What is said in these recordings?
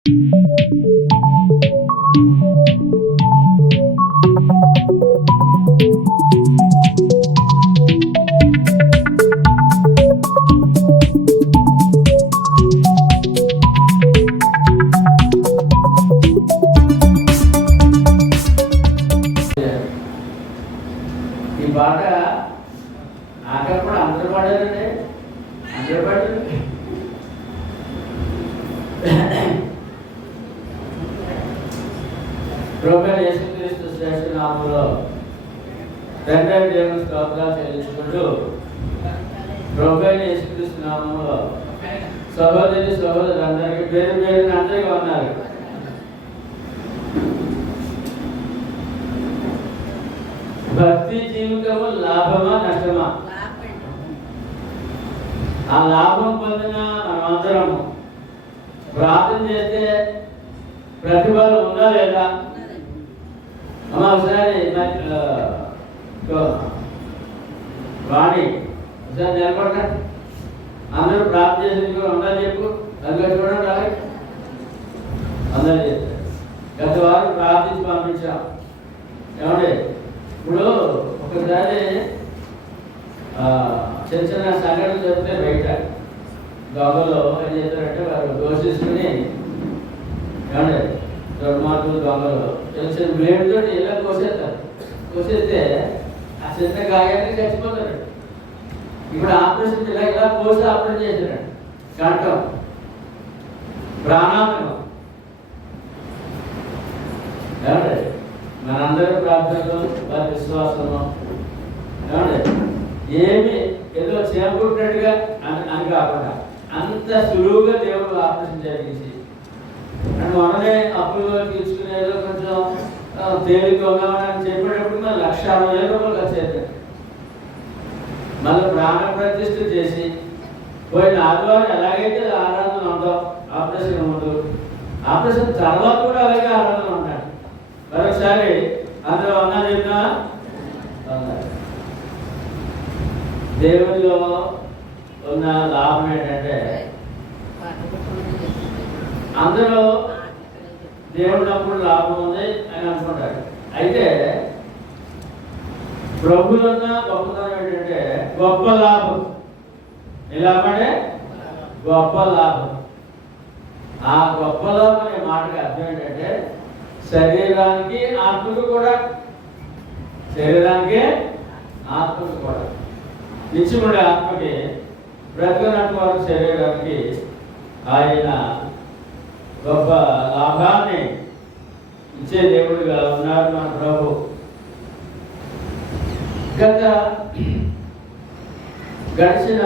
ఈ పాట ఆఖరి కూడా అందరూ పాడారండి, అందరూ పాడారు. ప్రభువైన యేసుక్రీస్తు శ్రేష్ఠ నామములో తండ్రి దేవుని స్తోత్రాలు చెల్లించుకుంటూ, ప్రభువైన యేసుక్రీస్తు నామములో సహోదరి సహోదరులందరికీ పేరు పేరున అందరికీ ఉన్నారు. భక్తి జీవితము లాభమా నష్టమా? ఆ లాభం పొందిన మనమందరము ప్రార్థన చేస్తే ప్రతిఫలం ఉందా లేదా? అమ్మ ఒకసారి వాణి ఒకసారి నిలబడక అందరూ ప్రార్థన చేసి ఉందా చెప్పు. అది చూడండి అలాగే అందరూ చేస్తారు. గత వారం ప్రార్థించి పంపించాం. ఏమండి ఇప్పుడు ఒకసారి చిన్న చిన్న సంఘటనలు చెప్తే బయట దొంగలు ఏం చేస్తారంటే వారు దోషిస్తుని ఏమండి దుర్మార్గులు దొంగలు చిన్న చిన్న బ్లేడ్ తోటి ఇలా కోసేస్తారు. కోసేస్తే ఆ చిన్న గాయాన్ని చచ్చిపోతారు. ఇప్పుడు ఆపరేషన్ ఇలా ఇలా కోసి ఆపరేషన్ చేశారండి. కంఠం ప్రాణాంతకం. ఏమండి మనందరూ ప్రార్థనలు వారి విశ్వాసము ఏమండి ఏమి ఏదో చేకూరినట్టుగా అని కాకుండా అంత సులువుగా దేవుడు ఆపరేషన్ జరిగించి అండ్ మనమే అప్పులు తీసుకునేదో కొంచెం తేలికగా అని చెప్పేటప్పుడు మరి 1,60,000 రూపాయలు ఖర్చు అవుతాయి. మళ్ళీ ప్రాణ ప్రతిష్ఠ చేసి పోయిన ఆదివారం ఎలాగైతే ఆరాధన ఉంటాం ఆపరేషన్ ముందు, ఆపరేషన్ తర్వాత కూడా అలాగే ఆరాధన ఉంటాయి. మరొకసారి అందరూ అన్నా చెప్పినా దేవుడిలో ఉన్న లాభం ఏంటంటే అందరూ దేవుడు అప్పుడు లాభం ఉంది అని అనుకుంటారు. అయితే ప్రభువులున్న గొప్పతనం ఏంటంటే గొప్ప లాభం. ఎలాగంటే గొప్ప లాభం. ఆ గొప్ప లాభం అనే మాటకి అర్థం ఏంటంటే శరీరానికి ఆత్మకు కూడా, శరీరానికి ఆత్మకు కూడా నిత్యముడి ఆత్మకి బ్రతకనటువంటి శరీరానికి ఆయన గొప్ప లాభాన్ని ఇచ్చే దేవుడిగా ఉన్నారు మన ప్రభు. గడిచిన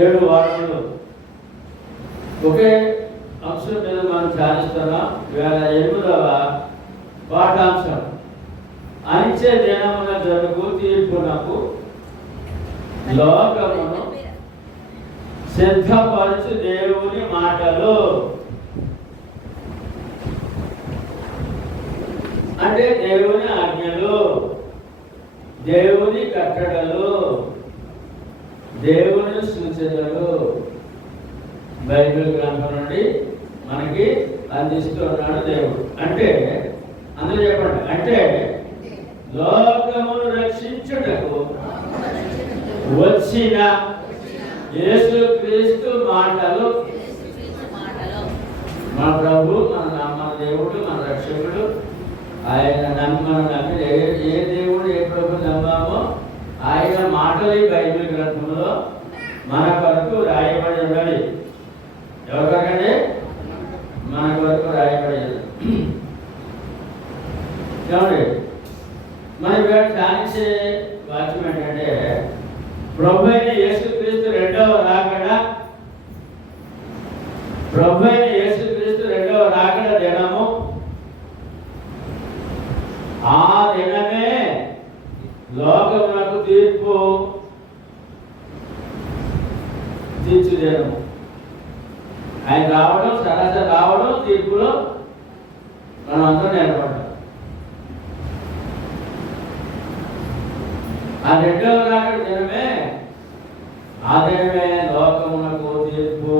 7 వారములు ఒకే అంశం మీద మనం ధ్యానిస్తున్నాం. ఇవాళ 8వ పాఠాంశం అనిచ్చే దినమున జరుగు తీర్పునకు లోకమును సిద్ధపరచు దేవుని మాటలు. అంటే దేవుని ఆజ్ఞలు, దేవుని కట్టడలు, దేవుని సూచనలు బైబిల్ గ్రంథం నుండి మనకి అందిస్తూ ఉన్నాడు దేవుడు. అంటే అందరూ చెప్పండి, అంటే లోకమును రక్షించుటకు వచ్చిన యేసుక్రీస్తు మాటలు. మన ప్రభు, మన దేవుడు, మన రక్షకుడు. ఆయన మనం నమ్మి ఏ దేవుడు ఏ ప్రభు నమ్మామో ఆయన మాటలు ఈ బైబిల్ గ్రంథంలో మన కొరకు రాయబడి ఉన్నది. ఎవరికండి? మన కొరకు రాయబడేది. చూడండి మన ఇక్కడ ధ్యానించే వాక్యం ఏంటంటే ప్రభు అయిన యేసుక్రీస్తు రెండవ రాకడ. ప్రభు అయిన యేసుక్రీస్తు రెండవ రాకడ దినము. ఆ దినమే లోకమునకు తీర్చు దినము. ఆయన రావడం, సరాసరి రావడం, తీర్పులో మనం అందరం నిలబడ్డాం. ఆ రెండవ రాకడ దినమే, ఆ దినమే లోకమునకు తీర్పు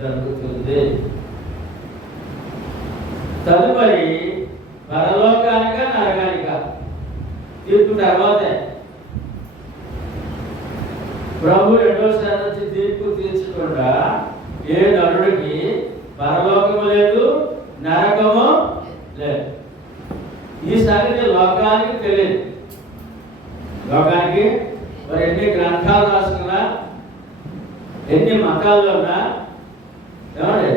జరుగుతుంది. తీర్పు తర్వాతే. ప్రభు రెండోసారి వచ్చి తీర్పు తీర్చకుండా ఏ నరుడికి పరలోకము లేదు, నరకము లేదు. ఈ సంగతి లోకానికి తెలియదు. లోకానికి మరి ఎన్ని గ్రంథాలు రాసుకున్నా, ఎన్ని మతాల్లో ఉన్నా, ఏమండి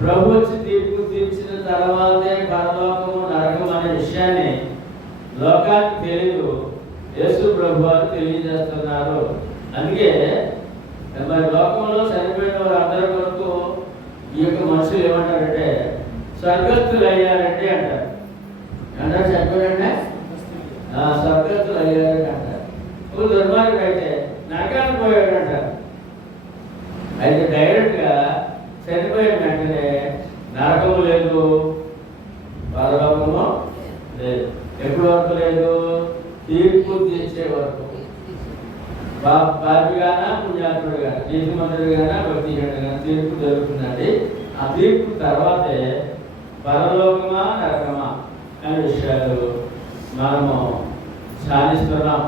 ప్రభు వచ్చి తీర్పు తీర్చిన తర్వాతే పరలోకము నరకం అనే విషయాన్ని లోకానికి తెలియదు. యేసు ప్రభు వారు తెలియజేస్తున్నారు. అందుకే మరి లోకంలో చనిపోయిన వారు అందరి కొరకు ఈ యొక్క మనుషులు ఏమంటారంటే స్వర్గస్థులు అయ్యారంటే అంటారు. అంటారు చనిపోయారంటే స్వర్గస్థులు అయ్యారంటే అంటారు. ఒక దుర్మార్గుడు అయితే నరకానికి పోయాడు అంటారు. అయితే డైరెక్ట్గా చనిపోయిన వెంటనే నరకము లేదు, పరలోకము లేదు. ఎప్పటి వరకు లేదు? తీర్పు తీర్చే వరకు. పాపిగానా పుణ్యాత్ముడుగా, నీతిమంతుడిగానా భక్తిహీనుడిగా తీర్పు జరుగుతుందండి. ఆ తీర్పు తర్వాతే పరలోకమా నరకమా అనే విషయాలు మనము సాధిస్తున్నాం.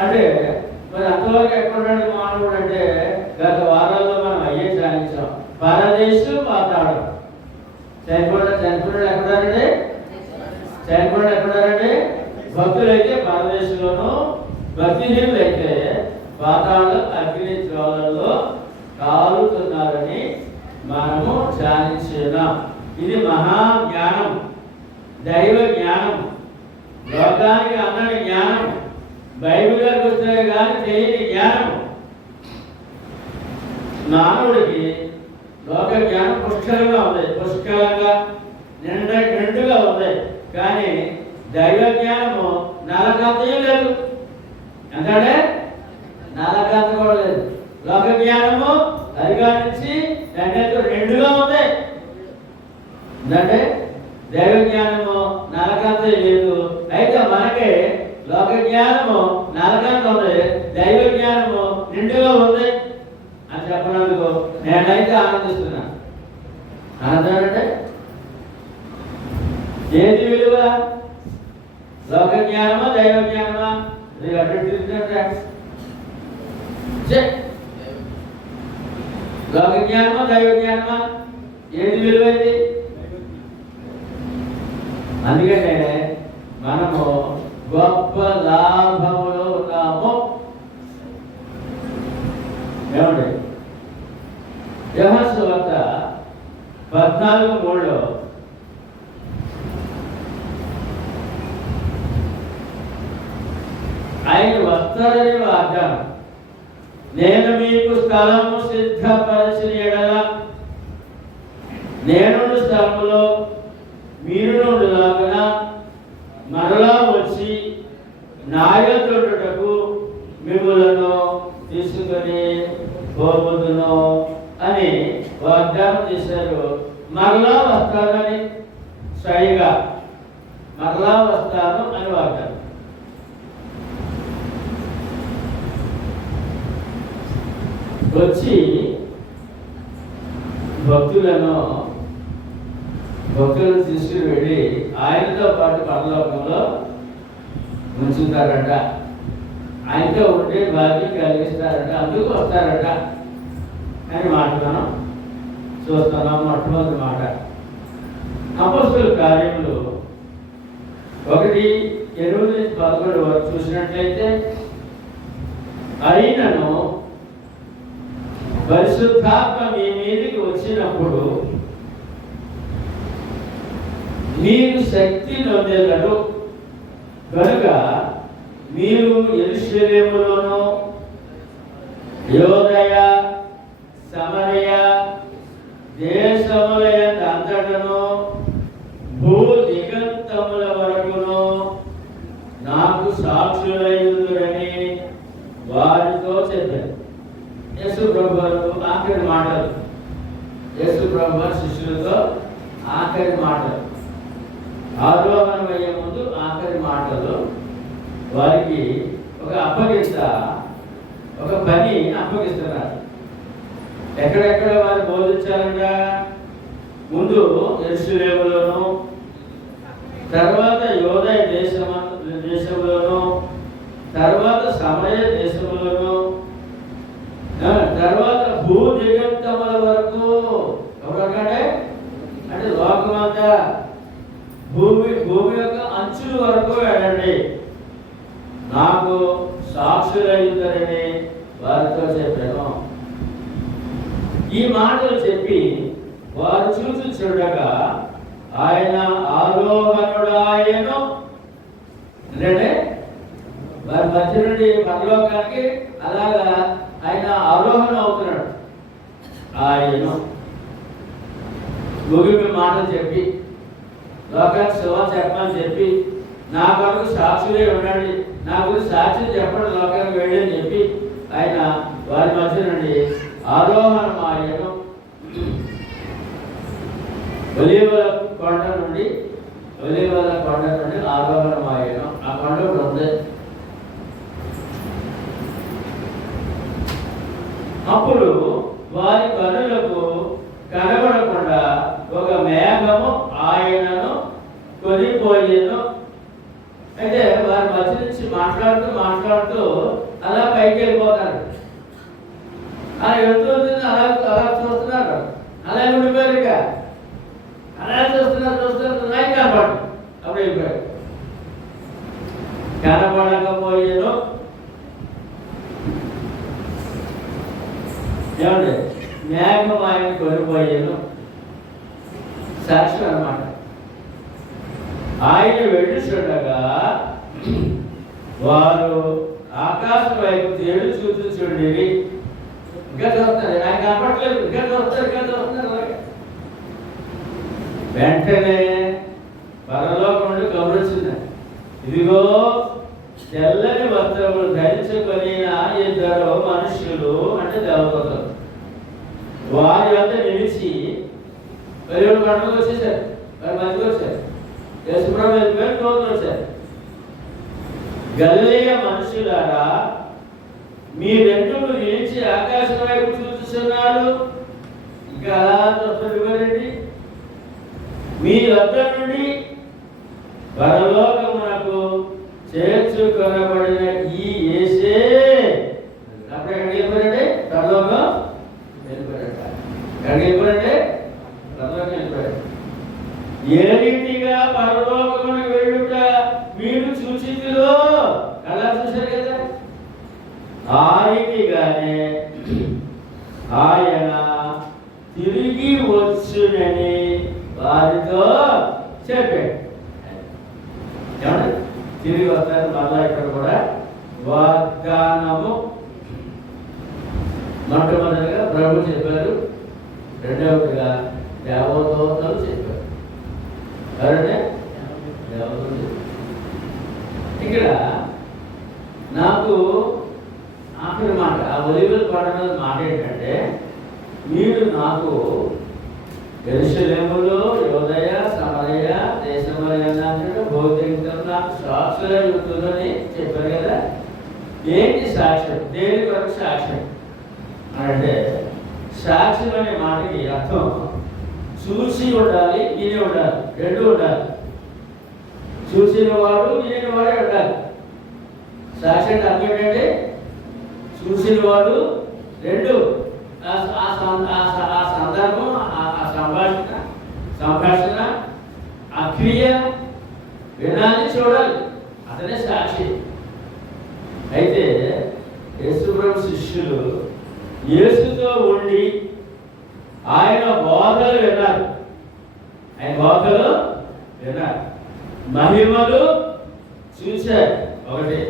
అంటే మరి అంతవరకు ఎక్కడున్నాడు మానవుడు అంటే గత వారాల్లో మనం అయ్యే సాధించాం. పరదేశు పాతాడు. చనిపోయాడు ఎక్కడారండి? చనిపోయాడు ఎక్కడారండి? భక్తులైతే పరదేశంలోనూ, భక్తిహీనులైతే పాతాళ అగ్ని జ్వాలల్లో కాలుతున్నారని మనము ధ్యానించున్నాం. ఇది మహాజ్ఞానం, దైవ జ్ఞానం, లోకానికి అన్నని జ్ఞానం, బైబిల్లోకి వస్తే కానీ తెలియని జ్ఞానం. మానవుడికి లోక జ్ఞానం పుష్కలంగా ఉంది, పుష్కలంగా నిండుగా ఉంది. కానీ దైవ జ్ఞానము నరకంతయూ లేదు. ఎందుకంటే నరకంత కూడా లేదు. లోక జ్ఞానము అదిగా నుంచి రెండుగా ఉంది. ఎందుకంటే దైవ జ్ఞానము నరకంత లేదు. అయితే మనకి లోక జ్ఞానము నరకంత ఉంది, దైవ జ్ఞానము నిండుగా ఉంది అని చెప్పినందుకు నేనైతే ఆనందిస్తున్నాను. ఆనందం అంటే ఏది విలువ? లోక జ్ఞానమా దైవ జ్ఞానమా? లోక జ్ఞానమా దైవ జ్ఞానమా? ఏది విలువైంది? అందుకనే మనము గొప్ప లాభంలో ఉన్నాము. ఏమండి? యోహాను సువార్త 14:3 ఆయన వస్తారని వాగ్దానం. నేను మీకు స్థలము సిద్ధపరచిన ఎడల నేను స్థలములో మీరు నుండులాగున మరలా వచ్చి నాయకుడుటకు మిమ్ములను తీసుకొని పోబోదును అని వాగ్దానం చేశారు. మరలా వస్తానని స్వయంగా మరలా వస్తాను అని వాగ్దానం. వచ్చి భక్తులను తీసుకుని వెళ్ళి ఆయనతో పాటు పరలోకంలో ఉంచుతారట. ఆయనతో ఉండే భాగ్యం కలిగిస్తారట. అందుకు వస్తారట అని మాట మనం చూస్తున్నాం. మొట్టమొదటి మాట అపొస్తలుల కార్యములు 1:8-11 వరకు చూసినట్లయితే, అయినను పరిశుద్ధాత్మ మీ మీదకి వచ్చినప్పుడు మీరు శక్తి నొందెదరు కనుక మీరు యెరూషలేములోను యోదయ సమరయ దేశములయందు అంతటను భూ దిగంతముల వరకును నాకు సాక్షులయ్యుదురని వారితో చెప్పారు. యేసు ప్రభు ఆఖరి మాటలు, యేసు ప్రభు శిష్యులతో ఆఖరి మాటలు, ఆరోహణం అయ్యే ముందు ఆఖరి మాటలు. వారికి ఒక పని అప్పగిస్తున్నారు. ఎక్కడెక్కడ వారు బోధించాలంగా? ముందు యెరూషలేములోను, తర్వాత యోదయ దేశంలోను, తర్వాత సమయ దేశంలోను, తర్వాత భూ దిగంతముల వరకు ఎవరకంటే అంటే లోకమంతా భూమి యొక్క అంచుల వరకు వెళ్ళండి, నాకు సాక్షులైందరని వారితో చెప్పాను. ఈ మాటలు చెప్పి వారు చూసి చూడగా ఆయన ఆరోహణుడాయను అంటే వారి మధ్య నుండి పరలోకానికి అలాగా ఆయన ఆరోహణ అవుతున్నాడు. ఆయన ముగింపు మాటలు చెప్పి లోకానికి శుభ చెప్పమని చెప్పి నా కొరకు సాక్షులే ఉండండి, నా గురించి సాక్షి చెప్పండి లోకానికి వెళ్ళి అని చెప్పి ఆయన వారి మధ్య నుండి ఆరోహణం ఆయను. ఒలీవల కొండ నుండి ఆరోహణం ఆయను. ఆ కొండ ఇప్పుడు ఉంది. అప్పుడు వారి కనులకు కనబడకుండా ఒక మేఘము ఆయనను కొనిపోయేను. అయితే వారి మధ్య నుంచి మాట్లాడుతూ అలా పైకి వెళ్ళిపోతారు. అలా వెళ్తుంది, అలా చూస్తున్నారు, అలా ఉండిపోయారు. ఇక అలా చూస్తున్నారు నాయకు కనపడు. అప్పుడు వెళ్ళిపోయారు. కనపడకపోయేను ఏమండి, మేఘం ఆయన కొనిపోయేను. సాక్ష్యం అన్నమాట. ఆయన వెళ్ళి చూడగా వారు ఆకాశం వైపు తేడు చూడేవి. ఇంకా చూస్తున్నారు, ఆయన కనపడలేదు. ఇంకా చూస్తున్నారు. వెంటనే పరలోకం నుండి కబురు వచ్చింది, ఇదిగో తెల్లని వస్త్రములు ధరించుకొని ఇద్దరు మనుష్యులు అంటే దేవతలు వారి వద్ద నిలిచి పరివాడు పండుగ వచ్చేసారు. వారి మధ్యకి వచ్చారు. యేసుప్రభు వెళ్ళిపోయారు, తోలు వచ్చారు. గలిలయ మనుషులారా, మీరెందుకు నిలిచి ఆకాశం వైపు చూస్తున్నారు? ఇంకా అలా చూస్తుండేవారండి. మీ వద్ద నుండి పరలోకమునకు చేర్చుకొనబడిన ఈ యేసే అప్పుడు ఎక్కడికి వెళ్ళిపోయారంటే పరలోకం వెళ్ళిపోయారట. ఎక్కడికి వెళ్ళిపోయారంటే పరలోకం వెళ్ళిపోయారు. ఏ రీతిగా పరలోకమునకు వెళ్ళుట మీరు చూచితిరో అలా చూశారు కదా, ఆ రీతిగానే ఆయన తిరిగి వచ్చునని వారితో చెప్పాడు. ఏమంటే తిరిగి వస్తారు మళ్ళా. ఇక్కడ కూడా వాగ్దానము మొట్టమొదటిగా ప్రభు చెప్పారు, రెండవదిగా దేవదూతలు చెప్పారు. ఎవరంటే దేవదూతలు చెప్పారు. ఇక్కడ నాకు ఆఖరి మాట ఆ ఒలివల కొండ మీద మాట ఏంటంటే, మీరు నాకు యెరూషలేములో యోదయ సమరయ దేశములందు భౌతికంగా నాకు సాక్షులై ఉంటుందని చెప్పారు కదా. ఏంటి సాక్ష్యం? దేని కొరకు సాక్ష్యం అంటే, సాక్ష్యం అనే మాటకి అర్థం చూసి ఉండాలి, విని ఉండాలి, రెండు ఉండాలి. చూసిన వాడు విని వాడే ఉండాలి. సాక్షి అంటే అర్థం ఏంటంటే చూసిన వాడు రెండు, ఆ సందర్భం, ఆ సంభాషణ, ఆ క్రియ వినాలి, చూడాలి. అతనే సాక్షి. అయితే యేసుప్రభు శిష్యులు యేసుతో ఉండి ఆయన బోధలు విన్నారు. మహిమలు చూశారు. ఒకటి.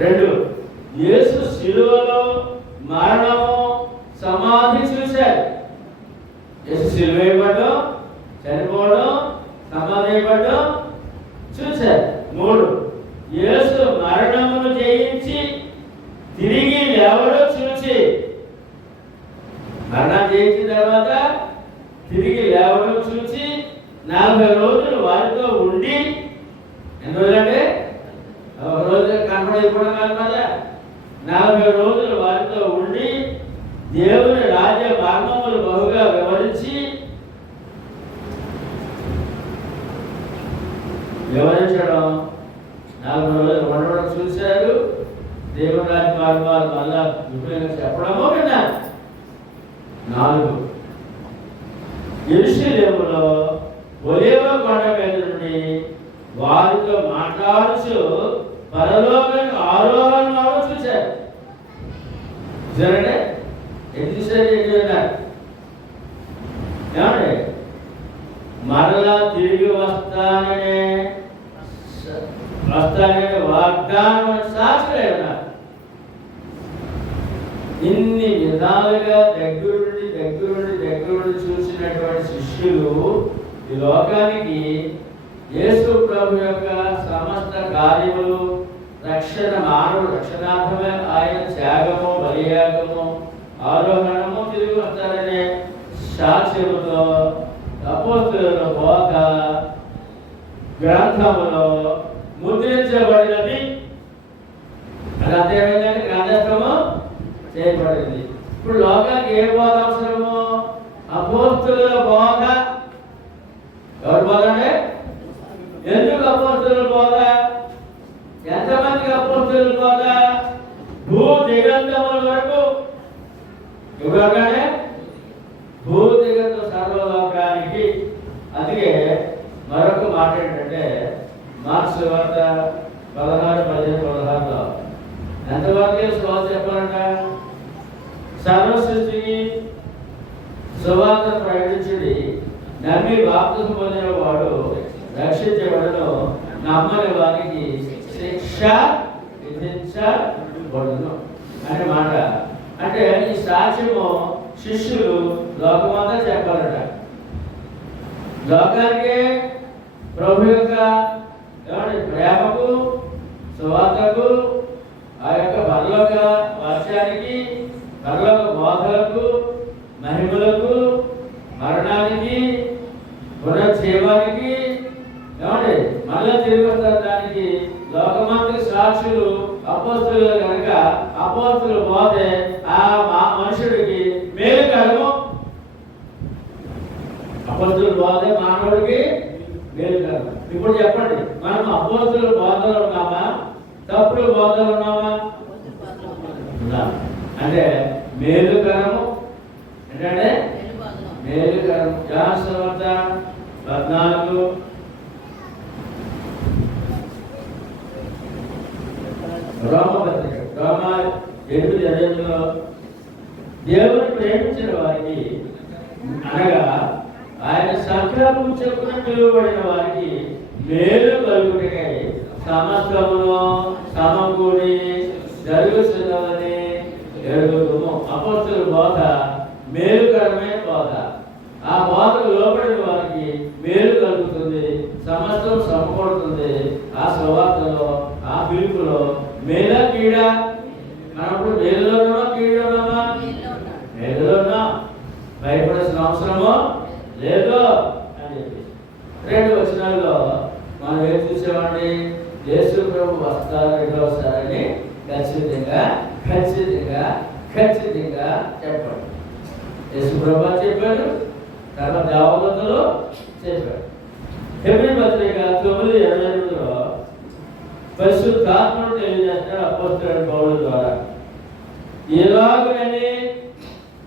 రెండు, యేసు శిలువలో మరణము సమాధి చూశారు. యేసు శిలువ వేయబడ్డం, చనిపోవడం, సమాధి వేయబడ్డం చూశారు. మూడు, యేసు మరణమును జయించి తిరిగి లేవడం చూసి, మరణం జయించిన తర్వాత తిరిగి లేవడం చూసి 40 రోజులు వారితో ఉండి, ఎన్ని రోజులంటే ఒక రోజు కనపడిపోవడం కాదు కదా, 40 రోజులు వారితో ఉండి దేవుని రాజ్య మర్మములు బహుగా వివరించడం 40 రోజులు ఉండడం చూశారు. దేవుని రాజ్య మార్గాలు మళ్ళా విపులంగా చెప్పడమో విన్నారు. 4 యెరూషలేములో ఒలీవ కొండ మీద నుండి వారితో మాట్లాడుచు పరలోకానికి ఆరోహణ చూశారు. చూసారంటే ఎన్ని చూశారు, ఎన్ని విన్నారు? ఏమండి, మరలా తిరిగి వస్తాననే వాగ్దానం సాక్షులై ఉన్నారు. ఇన్ని విధాలుగా దగ్గరుండి చూసినటువంటి శిష్యులు ఈ లోకానికి యేసు ప్రభు యొక్క సమస్త కార్యములు రక్షణ, మానవుడు రక్షణార్థమే ఆయన త్యాగము, బలియాగము, ఆరోహణము, తిరిగి వస్తారనే సాక్ష్యముతో అపోస్తలుల బోధ గ్రంథములో ముద్రించబడినది. అది అంతేమైందంటే గ్రంథస్థము చేయబడింది. ఇప్పుడు లోకానికి ఏ బోధ అవసరము? అపోస్తలుల బోధ. ఎవరి బోధ అంటే? ఎందుకు అపోస్తలుల బోధ? ఎంతమందికి అపోస్తలుల బోధ? భూ దిగంతముల వరకు. ఎవరంటే భూ దిగంత సర్వలోకానికి. అందుకే మరొక మాట ఏంటంటే మార్క్స్ వార్త 16:15-16లో ఎంతవరకు సువార్త చెప్పాలంట? సర్వ సృష్టికి సువార్త ప్రకటించుడి, నమ్మి బాప్తిస్మం పొందిన వాడు రక్షించబడును, నమ్మని వారికి శిక్ష విధించబడును అనే మాట. అంటే ఈ సాక్ష్యము శిష్యులు లోకమంతా చెప్పాలట. లోకానికి ప్రభు యొక్క ప్రేమకు, సువార్తకు, ఆ యొక్క పరలోక వాక్యానికి, పరలోక బోధలకు, మహిమలకు, మరణానికి, పునర్జీవానికి, ఏమండి మళ్ళా తిరిగి వస్తారు దానికి లోకమంతకి సాక్షులు అపోస్తలులు కనుక అపోస్తలుల బోధే ఆ మనుషుడికి మేలుకరము. అపోస్తలుల బోధే మానవుడికి మేలుకరము. ఇప్పుడు చెప్పండి, మనం అపోస్తలుల బోధలో ఉన్నామా, తప్పుడు బోధలో ఉన్నామా? అంటే మేలుకరము ఏంటంటే మేలుకరము. యోహాను సువార్త 14 రోమా 8:28లో దేవుని ప్రేమించిన వారికి అనగా ఆయన సంకల్పం చెప్పున పిలువబడిన వారికి మేలు కలుగుటకై సమస్తమును సమకూడి జరుగుతున్నదని ఎరుగుతాము. అపోస్తలుల బోధ మేలుకరమైన బోధ. ఆ బోధకు లోబడిన వారికి మేలు కలుగుతుంది, సమస్తం సమకూడుతుంది. ఆ సువార్తలో, ఆ పిలుపులో మేలా కీడా? మనప్పుడు మేలులో ఉన్నామా, కీడులో ఉన్నామా? మేలులో ఉన్నాం. భయపడాల్సిన అవసరమో లేదో అని చెప్పి 2 వచనాల్లో మనం ఏం చూసామండి? యేసు ప్రభు వస్తారు, రెండవసారని ఖచ్చితంగా చెప్పాడు. యేసు ప్రభు చెప్పాడు, తర్వాత దేవదూతలు చెప్పాడు. హెబ్రీ పత్రిక 9:28లో పరిశుద్ధాత్మను తెలియజేస్తాడు అపోస్తలుడైన పౌలు ద్వారా. ఎలాగని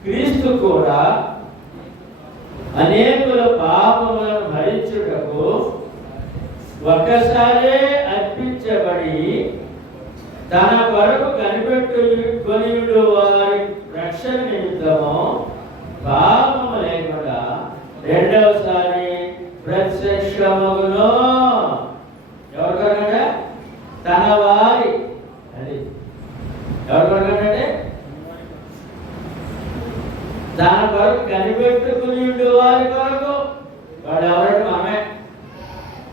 క్రీస్తు కూడా అనేకుల పాపములను భరించుటకు ఒక్కసారే అర్పించబడి తన కొరకు కనిపెట్టుకొని వారి రక్షణ నిమిత్తము పాపము లేకుండా రెండవసారి ప్రత్యక్షమగును. ఎవరికొరకంటే? తన వారి. అది ఎవరికొరకంటే? తన కొరకు కనిపెట్టుకుని వారి కొరకు. వాడు ఎవరంటే? మనమే.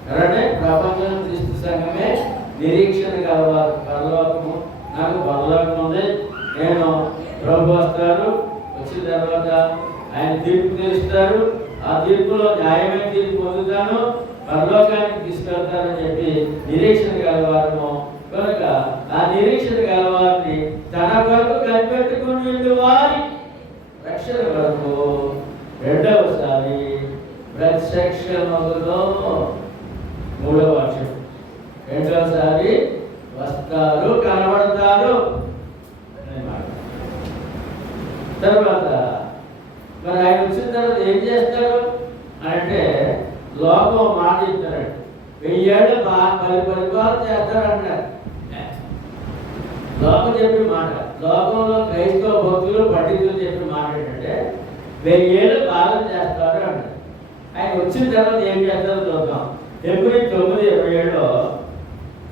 ఎవరంటే? ప్రపంచం క్రీస్తు సంఘమే నిరీక్షణ కలవాలి. పరలోకము, నాకు పరలోకం ఉంది, నేను ప్రభు వస్తారు, వచ్చిన తర్వాత ఆయన తీర్పు తీరుస్తారు, ఆ తీర్పులో న్యాయమైన తీర్పు పొందుతాను, పరలోకానికి తీసుకెళ్తారని చెప్పి నిరీక్షణ కలవారము. కనుక ఆ నిరీక్షణ కలవారిని తన కొరకు కనిపెట్టుకుని వారి రక్షణ కొరకు రెండవసారి ప్రత్యక్షమగును. 3వ వాక్యం రెండోసారి వస్తారు, కనబడతారు. తర్వాత మరి ఆయన వచ్చిన తర్వాత ఏం చేస్తారు అంటే లోకం మాట చెప్తారండి, 1000 ఏళ్ళు పరిపాలన చేస్తారంటారు. లోకం చెప్పిన మాట, లోకంలో క్రైస్తవ భక్తులు పండితులు చెప్పిన మాట ఏంటంటే 1000 ఏళ్ళు పాలన చేస్తారు అంటారు. ఆయన వచ్చిన తర్వాత ఏం చేస్తారో చూద్దాం. ఫిబ్రవరి 9:27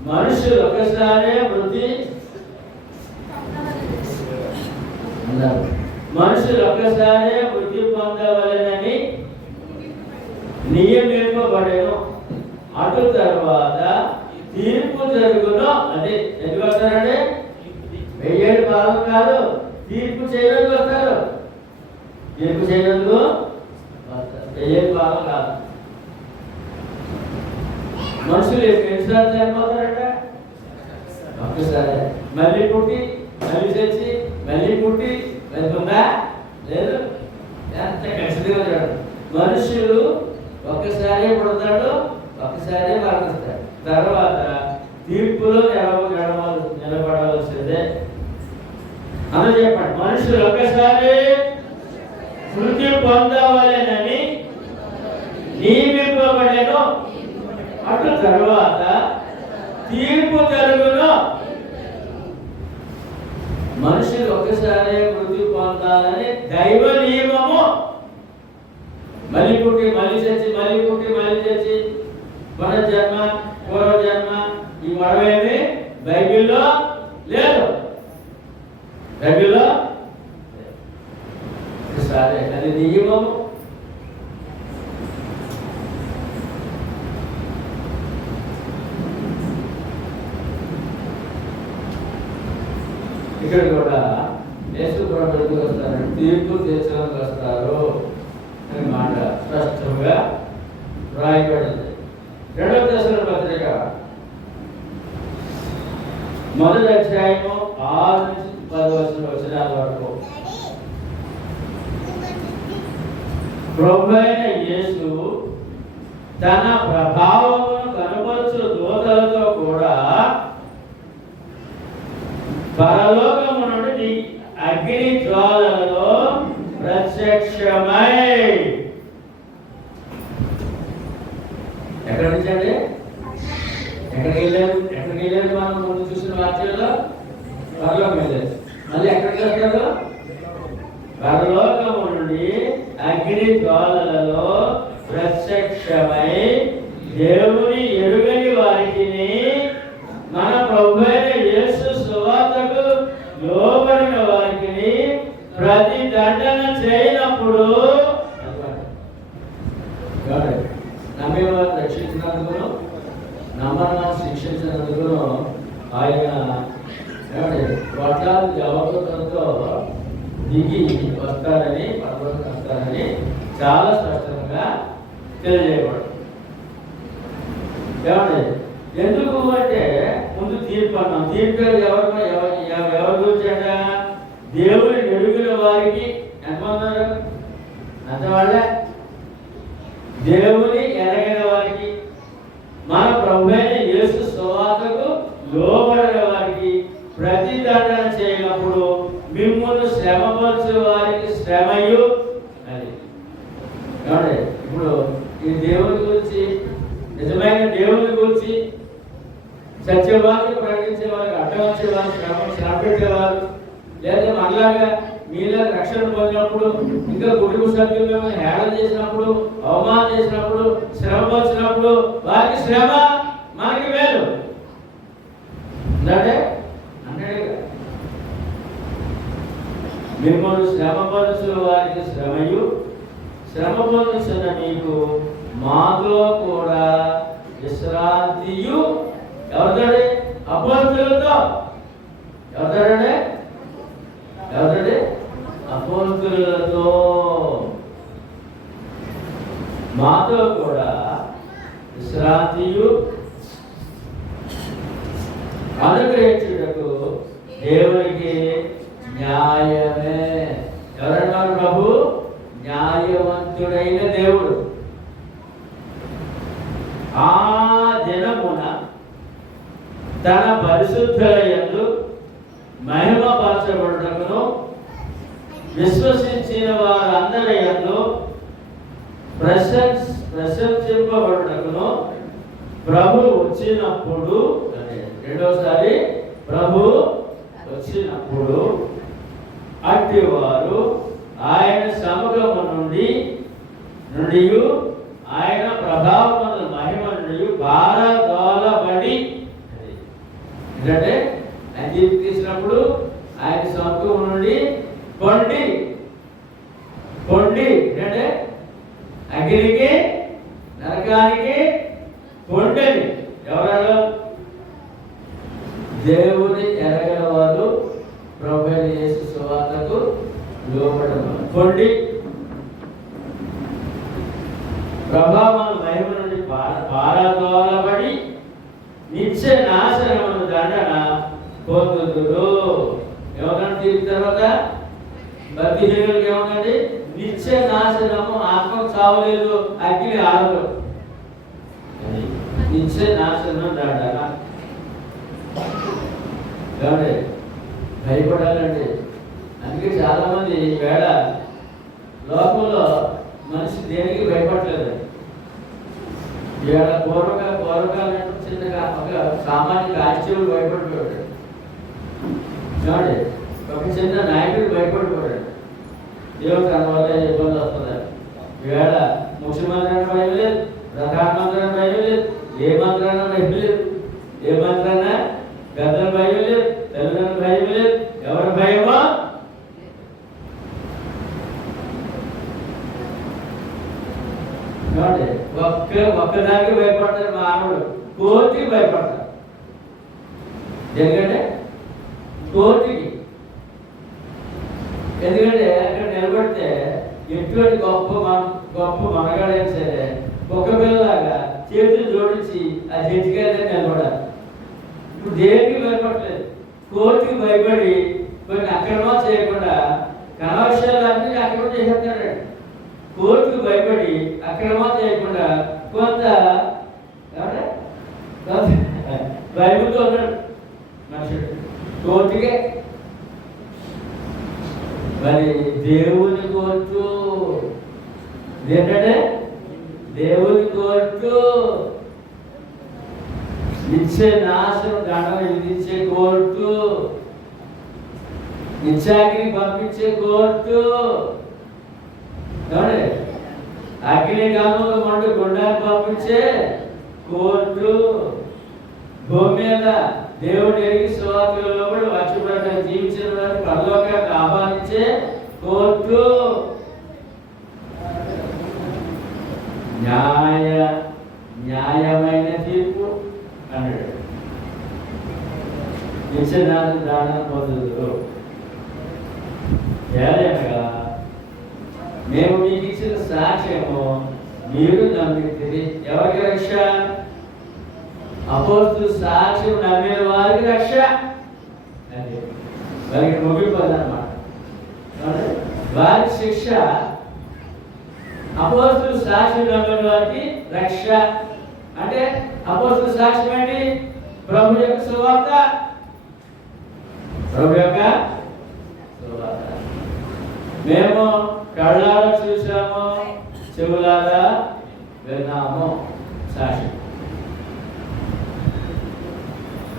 మనుషులు ఒకసారే వృద్ధి అన్నారు. మనుషులు ఒక్కసారే వృద్ధి పొందవలెనని నియమింపబడెను. అటు తర్వాత తీర్పు జరుగును. అదే ఎందుకు వస్తారంటే 1000 ఏళ్ళు పాలన కాదు, తీర్పు చేయడానికి వస్తారు. తీర్పు చేయడానికి వస్తారు, 1000 ఏళ్ళు పాలన కాదు. మనుషులు ఎన్నిసార్లు చనిపోతారంట? ఒక్కసారి. మళ్ళీ పుట్టి మళ్ళీ చచ్చి మళ్ళీ పుట్టి వెళ్తుందా? లేదు. ఎంత ఖచ్చితంగా చూడండి, మనుషులు ఒక్కసారి పుడతాడు, ఒక్కసారి మరణిస్తాడు. తర్వాత తీర్పులో నిలబడవలసిందే. అని చెప్పండి, మనుషులు ఒక్కసారి మృతి పొందవలెనని నియమింపబడెను. అటు తర్వాత తీర్పు జరుగును. మనుషులు ఒక్కసారి మృతి పొందాలని దైవ నియమము. మళ్ళీ పుట్టి మళ్ళీ చచ్చి మళ్ళీ పుట్టి మళ్ళీ చచ్చి పునర్జన్మ పూర్వజన్మ ఈ గొడవేమి బైబిల్లో లేదు. బైబిల్లో సరే, అది నియమము. ఇక్కడ కూడా యేసు కూడా ఎందుకు వస్తారంటే తీర్పు తీర్చడానికి వస్తారు అని మాట స్పష్టంగా రాయబడింది. 2వ దశలోని పత్రిక 1వ అధ్యాయము 6 నుంచి 10 వచనాల వరకు ప్రభువైన యేసు తన ప్రభావమును కనపరచు దూతలతో కూడా పరలోకము నుండి అగ్ని జ్వాలలో ప్రత్యక్షమై. ఎక్కడి నుంచి అండి? ఎక్కడికి వెళ్ళారు? మనం ముందు చూసిన వాక్యాల్లో పరలోకం వెళ్ళారు. మళ్ళీ ఎక్కడికి వెళ్తారు? పరలోకము నుండి అగ్ని జ్వాలలలో ప్రత్యక్షమై దేవుని ఎరుగని వారికి మన ప్రభువైన యేసు సువార్తకు లోబడిన వారికి ప్రతి దండన చేయనప్పుడు నమ్మేవారు రక్షించినందుకు, నమ్మని శిక్షించినందుకు ఆయన వడ్లాది జవాబులతో దిగి వస్తారని, పరలోకం వస్తారని చాలా స్పష్టంగా తెలియజేయబడు. ఏమండి ఎందుకు అంటే ముందు తీర్పు అన్నాం. తీర్పు ఎవరి గురించి అంట? దేవుని ఎరుగిన వారికి ఎంతమంది? అంతవాళ్ళే. దేవుని ఎరగిన వారికి, మన ప్రభువైన యేసు సువార్తకు లోబడిన వారికి ప్రతిదండన చేయనప్పుడు మిమ్మల్ని శ్రమపరచు వారికి శ్రమయు. అది ఏమండి ఇప్పుడు ఈ దేవుని గురించి, నిజమైన దేవుని గురించి సత్యవాక్యం ప్రకటించే వారికి అడ్డం వచ్చే వారు, శ్రమ పెట్టేవారు, లేదా మనలాగా మీలా రక్షణ పొందినప్పుడు, ఇంకా కుటుంబ సభ్యులు మిమ్మల్ని హేళన చేసినప్పుడు, అవమానం చేసినప్పుడు, శ్రమ వచ్చినప్పుడు వారికి శ్రమ, మనకి మేలు అంటే మిమ్మల్ని శ్రమపరచు వారికి శ్రమయు, శ్రమ పొందుతున్న మీకు మాతో కూడా విశ్రాంతియు. ఎవరితోటి? అపోస్తులతో. ఎవరితోటే? అపోస్తులతో మాతో కూడా విశ్రాంతియు అనుగ్రహించుటకు దేవునికి న్యాయమే. ఎవరన్నారు? ప్రభు న్యాయవంతుడైన దేవుడు. ఆ దినమున తన పరిశుద్ధుల యందు మహిమపరచబడుటకును విశ్వసించిన వారందరి యందు ప్రశంసింపబడుటకును ప్రభు వచ్చినప్పుడు, రెండోసారి ప్రభు వచ్చినప్పుడు అట్టివారు ఆయన సముఖము నుండి ఆయన ప్రభావముల మహిమ నుండి పారదోలబడి, ఎందుకంటే ఆయన తీసినప్పుడు ఆయన సముఖం నుండి పొండి అంటే అగ్నికి నరకానికి పొండని. ఎవరు? దేవుని ఎరగల వారు ప్రభువైన యేసు సువార్తకు లోబడము. పొండి ప్రభావం మహిమ నుండి పారదోలబడి నిత్య నాశనమును దండన పొందుదురు. ఏమన్నా తీర్చిన తర్వాత భక్తిహీనులకు ఏమన్నది? నిత్య నాశనము. ఆత్మకు చావలేదు, అగ్ని ఆడదు. నిత్య నాశనం దండన. కాబట్టి భయపడాలండి. అందుకే చాలా మంది వేళ లోకంలో మనిషి దేనికి భయపడలేదు. ఇవాళ పూర్వకాలం చిన్నగా ఒక సామాజిక ఆశ్చర్యులు భయపడిపోయాడు. చూడండి, ఒక చిన్న నాయకుడు భయపడిపోయాడు. దేవుడు తన వల్ల ఇబ్బంది వస్తుంది. ఈవేళ ముఖ్యమంత్రి భయం లేదు, ప్రధానమంత్రి భయం లేదు, ఏ మంత్రాన భయం లేదు, ఏ మంత్రాన పెద్దల భయం లేదు, తల్లిదండ్రుల భయం లేదు. ఎవరి భయమో ఒక్కదానికి భయపడతారు. మానవుడు కోర్టుకి భయపడతారు. ఎందుకంటే కోర్టుకి, ఎందుకంటే అక్కడ నిలబడితే ఎటువంటి గొప్ప మనగాడైనా సరే ఒక్క పిల్లలాగా చేతులు జోడించి ఆ జడ్జిగానే నిలబడాలి. ఇప్పుడు దేనికి భయపడలేదు, కోర్టుకి భయపడి కొన్ని అక్రమం చేయకుండా కనవర్షాలన్నీ అక్రమం చేసేస్తాడు. కోర్టుకు భయపడి అక్రమం చేయకుండా కొంత భయముతో ఉన్నాడు మనుషుడు కోర్టుకే. మరి దేవుని కోర్టు ఏంటంటే దేవుని కోర్టు నిత్య నాశనం దండం విధించే కోర్టు, నిత్యాగ్ని పంపించే కోర్టు. అగ్ని కాలంలో మండు గుండాన్ని పంపించే కోర్టు. భూమి మీద దేవుడు ఎరిగి సువార్తలో కూడా వచ్చి జీవించిన వారిని పరలోకానికి ఆహ్వానించే కోర్టు. న్యాయమైన తీర్పు అన్నాడు. నిత్యనాథం దానం పొందుదు. ఏదైనా మేము మీకు ఇచ్చిన సాక్ష్యము మీరు నమ్మితే ఎవరికి రక్ష? అపోస్తలుల సాక్ష్యం నమ్మిన వారికి రక్ష. అంటే వారికి ముగిపోదన్నమాట. వారి శిక్ష. అపోస్తలుల సాక్ష్యం నమ్మిన వారికి రక్ష. అంటే అపోస్తలుల సాక్ష్యం ఏంటి? ప్రభు యొక్క సువార్త. ప్రభు యొక్క సువార్త మేము కళ్ళారా చూసాము, చెవులారా విన్నాము. సాక్ష్యం.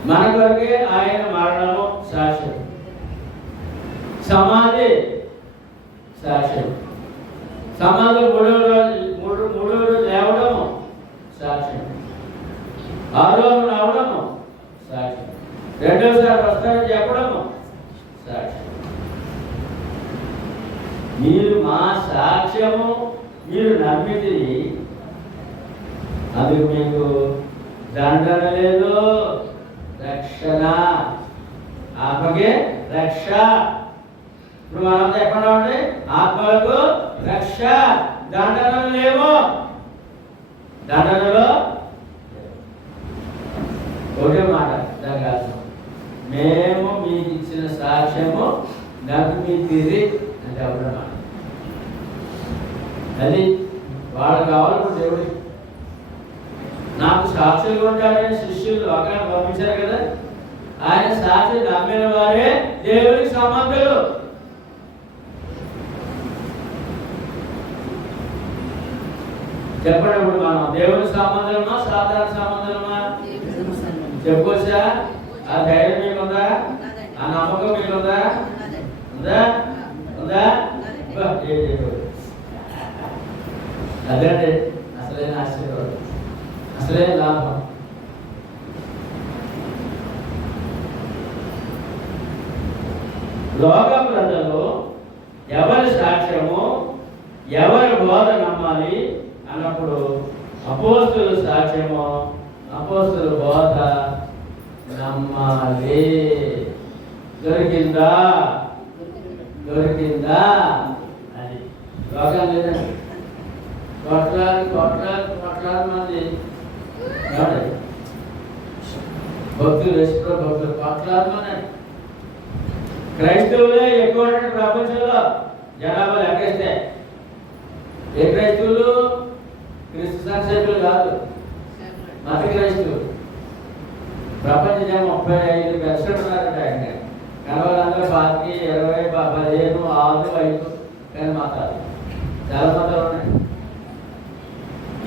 మన కొరకే ఆయన మరణము సాక్ష్యం. సమాధి సాక్ష్యం. సమాధి మూడో రోజు లేవడము సాక్ష్యం. ఆరోహణ అవడము సాక్ష్యం. రెండోసారి వస్తారని చెప్పడము సాక్ష్యం. మీరు మా సాక్ష్యము మీరు నమ్మితే అందుకు మీకు దండన లేదు, రక్షణ. ఆత్మకే రక్ష. ఇప్పుడు మనంతా ఎక్కడ ఉండి ఆత్మలకు రక్ష. దండనలు లేవు. దండనలో ఒకటే మాట దానికి అర్థం, మేము మీకు ఇచ్చిన సాక్ష్యము నమ్మితిరి అంటే అవ్వడం. అది వాళ్ళు కావాలప్పుడు దేవుడి నాకు సాక్షులుగా ఉంటారని శిష్యులు లోకాన్ని పంపించారు కదా. ఆయన సాక్షి నమ్మిన వారే దేవునికి సంబంధులు. చెప్పండి, ఇప్పుడు మనం దేవుని సంబంధమా సాధారణ సంబంధమా చెప్పుకోవచ్చా? ఆ ధైర్యం మీకుందా? ఆ నమ్మకం మీకుందా? ఉందా? ఉందా? అదే అసలైన ఆశీర్వాదం, అసలే లాభం. లోక ప్రజలు ఎవరి సాక్ష్యము ఎవరి బోధ నమ్మాలి అన్నప్పుడు అపోస్తుల సాక్ష్యము అపోస్తుల బోధ నమ్మాలి. దొరికిందా? దొరికిందా? అది లోకం లేదండి. కోట్లాది కోట్లాది కోట్లాది మంది భక్తులు, వేసుకో భక్తులు కోట్లాది మంది. క్రైస్తవులే ఎక్కువ ప్రపంచంలో జనాభా లెక్కేస్తే. ఏ క్రైస్తవులు? క్రీస్తు సంక్షేపులు కాదు, మత క్రైస్తవులు. ప్రపంచ జనం 35% ఉన్నారంట. ఆయన కనవాళ్ళందరూ 20, 20, 15, 6, 5 కానీ మతాలు చాలా మతాలు ఉన్నాయి.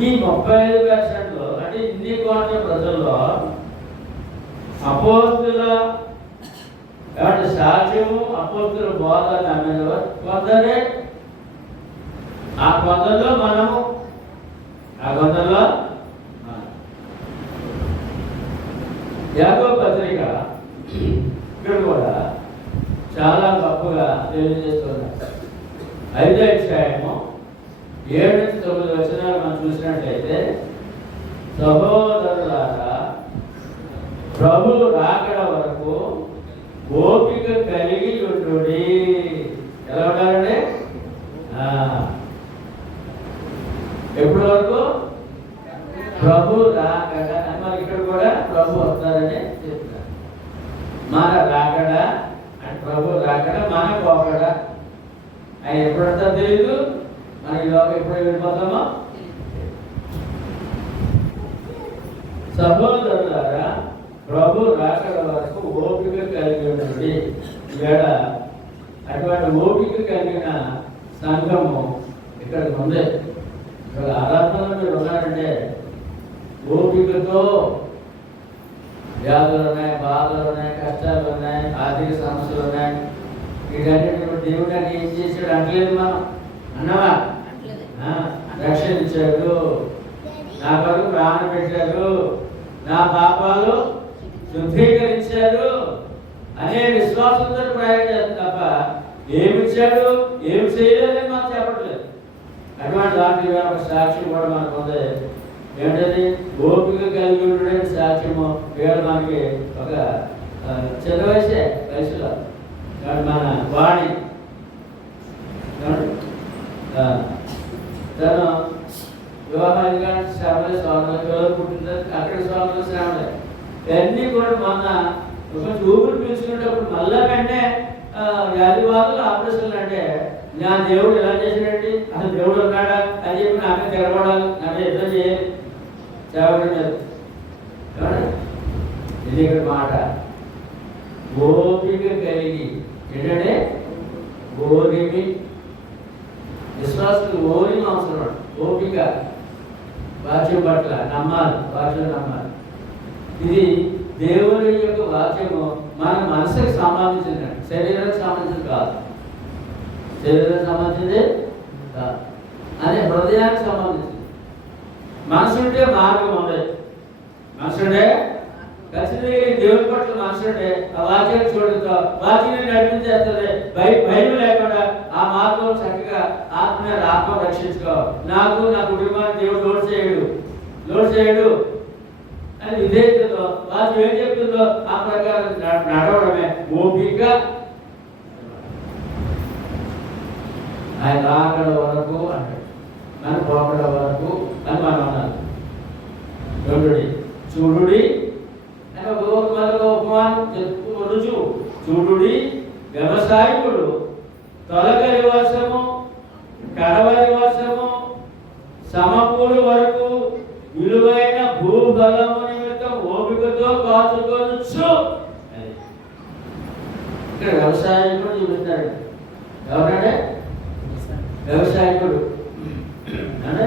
ఈ 35%లో అంటే ఇన్ని కోట్ల ప్రజల్లో అపోస్తుల సాక్ష్యము అపోస్తుల బోధ నమ్మిన కొందరే. ఆ కొందరిలో మనము, ఆ కొందరిలో యాకోబు పత్రిక ఇక్కడ కూడా చాలా గొప్పగా తెలియజేస్తున్నారు. 5వ అధ్యాయము 7-9 వచనాలు మనం చూసినట్లయితే, సహోదరులారా ప్రభు రాకడ వరకు ఓపిక కలిగి ఉండుడి. ఎలా ఉండాలండి? ఎప్పటి వరకు? ప్రభు రాకడ. మరి ఇక్కడ కూడా ప్రభు వస్తారని చెప్తారు. మన రాకడ అంటే ప్రభు రాకడ, మన పోకడ. ఆయన ఎప్పుడు వస్తారో తెలీదు, మన ఈ లోకం ఎప్పుడు వెళ్ళిపోతామో. సహోదరులారా ప్రభు రాకడ వరకు ఓపిక కలిగి ఉండండి. ఇక్కడ అటువంటి ఓపిక కలిగిన సంఘము ఇక్కడ ఉంది. ఇక్కడ ఆరాధనలో మీరు ఉన్నారంటే ఓపికతో, వ్యాధులు ఉన్నాయి, బాధలు ఉన్నాయి, కష్టాలు ఉన్నాయి, ఆర్థిక సమస్యలు ఉన్నాయి, వీటన్నిటి దేవుడు అని ఏం చేశాడు అంటలేదు. మనం అన్నవా? రక్షించాడు, నా కొరకు ప్రాణం పెట్టాడు, నా పాపాలు శుద్ధీకరించాడు అనే విశ్వాసంతో ప్రయాణం చేస్తుంది తప్ప ఏమిచ్చాడు ఏమి చేయలేదని మాకు చెప్పట్లేదు. అటువంటి దాంట్లో ఒక సాక్ష్యం కూడా మనకు ఉంది. ఏంటది? ఓపిక కలిగి ఉండడం సాక్ష్యము. వీడు మనకి ఒక చిన్న వయసులో మన వాణి తను వివాహానికి కానీ శ్రమలే, స్వాములు పిల్లలు పుట్టిన అక్కడ స్వాములు శ్రమలే ఇవన్నీ కూడా మొన్న కొంచెం ఊపిరి పీల్చుకునేటప్పుడు మళ్ళా కంటే వ్యాధి బాధలు ఆపరేషన్లు అంటే నా దేవుడు ఎలా చేసినట్టు అసలు దేవుడు ఉన్నాడా అని చెప్పి నాకే తెరపడాలి, నాకే యుద్ధం చేయాలి సేవడం లేదు. ఇది ఇక్కడ మాట. ఓపిక కలిగి ఏంటంటే ఓరిమి, విశ్వాసులు ఓరిమి అవసరం. ఓపిక వాక్యం పట్ల నమ్మాలి, వాక్యం నమ్మాలి. ఇది దేవుని యొక్క వాక్యము మన మనసుకు సంబంధించింది, శరీరానికి సంబంధించింది కాదు. శరీరానికి సంబంధించింది కాదు, అదే హృదయానికి సంబంధించింది. మనసుంటే మార్గం ఉంది, మనసుంటే ఖచ్చితంగా దేవుని పట్ల మనసుంటే ఆ వాక్యాన్ని చూడతో వాక్యాన్ని నడిపించేస్తుంది. భయం లేకుండా ఆ మార్గం చక్కగా ఆత్మ ఆత్మ రక్షించుకో. నాకు నా కుటుంబాన్ని దేవుడు లోడ్ చేయడు అని విధేయతతో వాక్యం ఏం చెప్తుందో ఆ ప్రకారం నడవడమే ఓపిక. ఆయన రాకడ వరకు అంటాడు, మన పోకడ వరకు అని మనం అన్నాను. చూడుడి అని ఒక ఉపమానం రుజువు. చూడుడి, వ్యవసాయకుడు తొలగరి వర్షము కడవరి వర్షము సమకూడు వరకు విలువైన భూ బహుబలము నిమిత్తం ఓపికతో కాచుకొనొచ్చు. ఇక్కడ వ్యవసాయకుడు చూపిస్తాడు. ఎవరంటే వ్యవసాయకుడు అంటే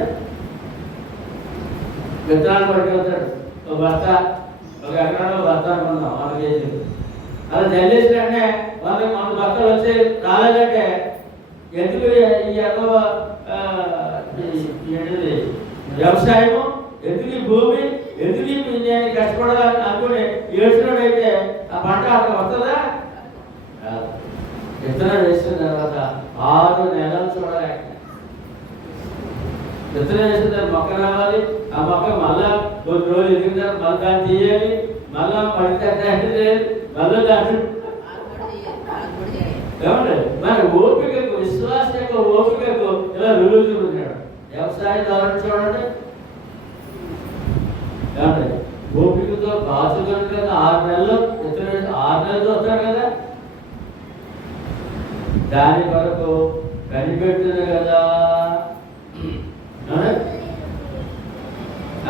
విత్తనాలు పట్టుకెళ్తాడు. ఒక బస్తా, ఒక ఎకరాలో బస్తా అనుకుందాం 100 కేజీలు. అలా జల్లేసినట్టే 100 బస్తాలు వచ్చి రాలేదంటే ఎందుకు ఈ ఎక్కువ ఏంటిది వ్యవసాయము, ఎందుకు ఈ భూమి, ఎందుకు నేను కష్టపడాలని అనుకుని ఏడ్చినోడైతే ఆ పంట అక్కడ వస్తుందా? విత్తనం వేసిన తర్వాత 6 నెలలు చూడాలి. విత్తనం వేసిన తర్వాత మొక్క రావాలి. ఆ మొక్క మళ్ళా కొన్ని రోజులు ఎదిగిన తర్వాత మళ్ళీ దాన్ని తీయాలి. మళ్ళా పడితే మళ్ళీ దాన్ని ఏమంటే మన ఓపికకు, విశ్వాస యొక్క ఓపికకు ఇలా రుజువు చూపించాడు. వ్యవసాయదారుడు చూడండి ఏమంటే ఓపికతో కాచుకొని కదా 6 నెలలు విత్తనం 6 నెలలు వస్తాడు కదా, దాని కొరకు కనిపెట్టింది కదా.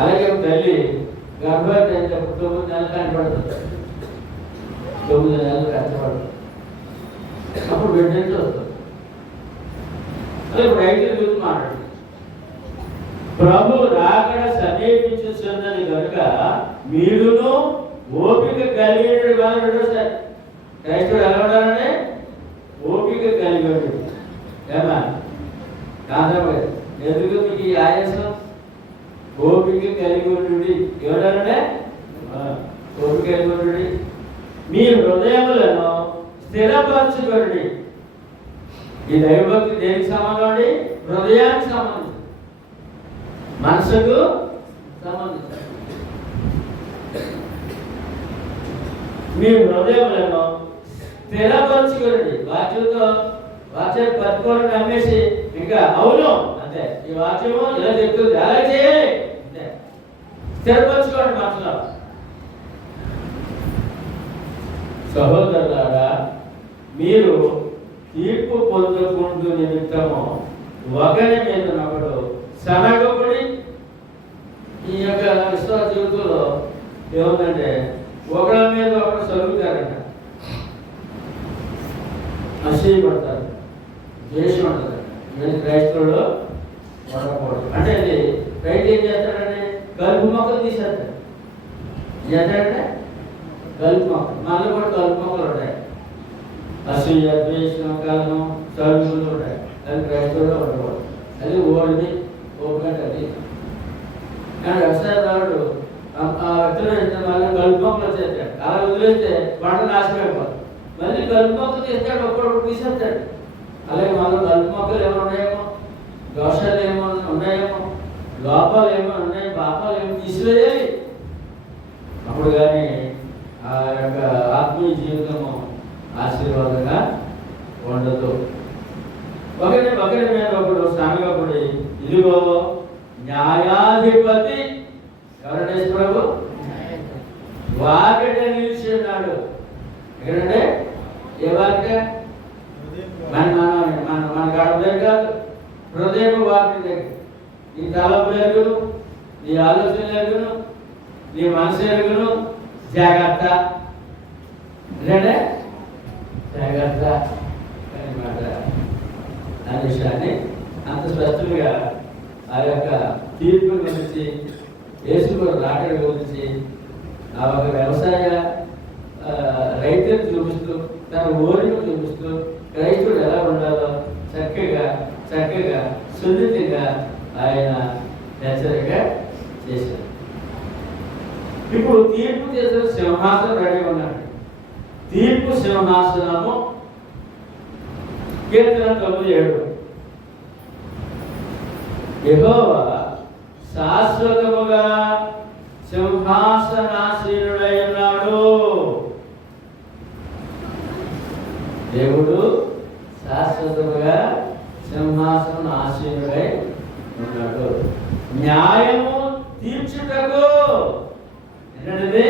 అలాగే తల్లి గర్భవతి అయితే 9 నెలలు కనపడుతుంది. 9 నెలలు కష్టపడుతుంది. అప్పుడు బిడ్డ నుంచి వస్తుంది. అదే రైతుల గురించి మాట్లాడు. ప్రభు రాకడ సమీపించుతున్నది కనుక మీరును ఓపిక కలిగి సార్. క్రైస్తవుడు ఎలా ఉండాలంటే ఓపిక కలిగి ఉంటుంది. ఏమా కాదమ్మా, ఎందుకు మీకు ఈ ఆయాసం? ఓపిక కలిగి ఉంటుంది. ఎవరంటే ఓపిక కలిగి ఉంటుంది. మీ హృదయములను స్థిరపరచుకోండి. ఈ దైవభక్తి దేనికి సంబంధం అండి? హృదయానికి సంబంధించి, మనసుకు సంబంధించి. మీ హృదయములను స్థిరపరచుకోండి. వాక్యం పట్టుకోవడం నమ్మేసి ఇంకా అవును అంతే, ఈ వాక్యము ఇలా చెప్తుంది అలా చేయాలి అంతే. స్థిరపరచుకోండి మనసులో. సహోదరులారా, మీరు తీర్పు పొందుకుంటూ నిమిత్తము ఒకరి మీద ఒకడు సనగపడి, ఈ యొక్క విశ్వాస జీవితంలో ఏముందంటే ఒకరి మీద ఒకరు సరుగుతారంట, అసూయపడతారు, ద్వేషం ఉంటుంది. ఇవన్నీ క్రైస్తవులు ఉండకూడదు. అంటే అది రైతు ఏం చేస్తాడంటే కలుపు మొక్కలు తీసేస్తాడు. ఏం చేస్తాడంటే కలుపు మొక్కలు, మళ్ళీ కూడా కలుపు మొక్కలు ఉంటాయి. అసూయ, ద్వేషం, కలహం, సరుగులు ఉంటాయి. అది క్రైస్తవులు ఉండకూడదు. అది ఓడిది ఓపిక అది. కానీ వ్యవసాయదారుడు ఆ విత్తనం మళ్ళీ కలుపు మొక్కలు వచ్చేస్తాడు. అలా వదిలేస్తే పంట నాశనం అయిపోతుంది. మళ్ళీ కలుపు మొక్కలు తీస్తాడు, ఒక్కడొకటి తీసేస్తాడు. అలాగే మళ్ళీ కలుపు మొక్కలు ఏమైనా ఉన్నాయేమో, దోషాలు ఏమో ఉన్నాయేమో, లోపాలు ఏమో ఉన్నాయి, పాపాలు ఏమో తీసివేయాలి. అప్పుడు కానీ ఆ యొక్క ఆత్మీయ జీవితము ఆశీర్వాదంగా ఉండదు. ఒకరి మీద ఒకడు సాగపడి, ఇదిగో న్యాయాధిపతి ఎవరంటే ప్రభు వాకిట నిలిచి ఉన్నాడు. ఎక్కడంటే ఏ వాకిట? మన గడప కాదు, హృదయం వాకిట దగ్గర. నీ తలపు ఎరుగును, నీ ఆలోచన ఎరుగును, నీ మనసు ఎరుగును. జాగ్రత్త అంటే జాగ్రత్త అనమాట. ఆ విషయాన్ని అంత స్పష్టంగా ఆ యొక్క తీర్పు గురించి, యేసు రాకడ గురించి, ఆ ఒక వ్యవసాయ రైతులు చూపిస్తూ, తన ఊరిని చూపిస్తూ, రైతులు ఎలా ఉండాలో చక్కగా సున్నితంగా ఆయన హెచ్చరిక చేశారు. ఇప్పుడు తీర్పు చేసిన సింహాసనం రెడీ ఉన్నాడు. తీర్పు సింహాసనము కీర్తన 97. యెహోవా శాశ్వతముగా సింహాసనాసీనుడై ఉన్నాడు. దేవుడు శాశ్వతముగా సింహాసనాసీనుడై ఉన్నాడు. న్యాయము తీర్చుటకు ఏంటంటే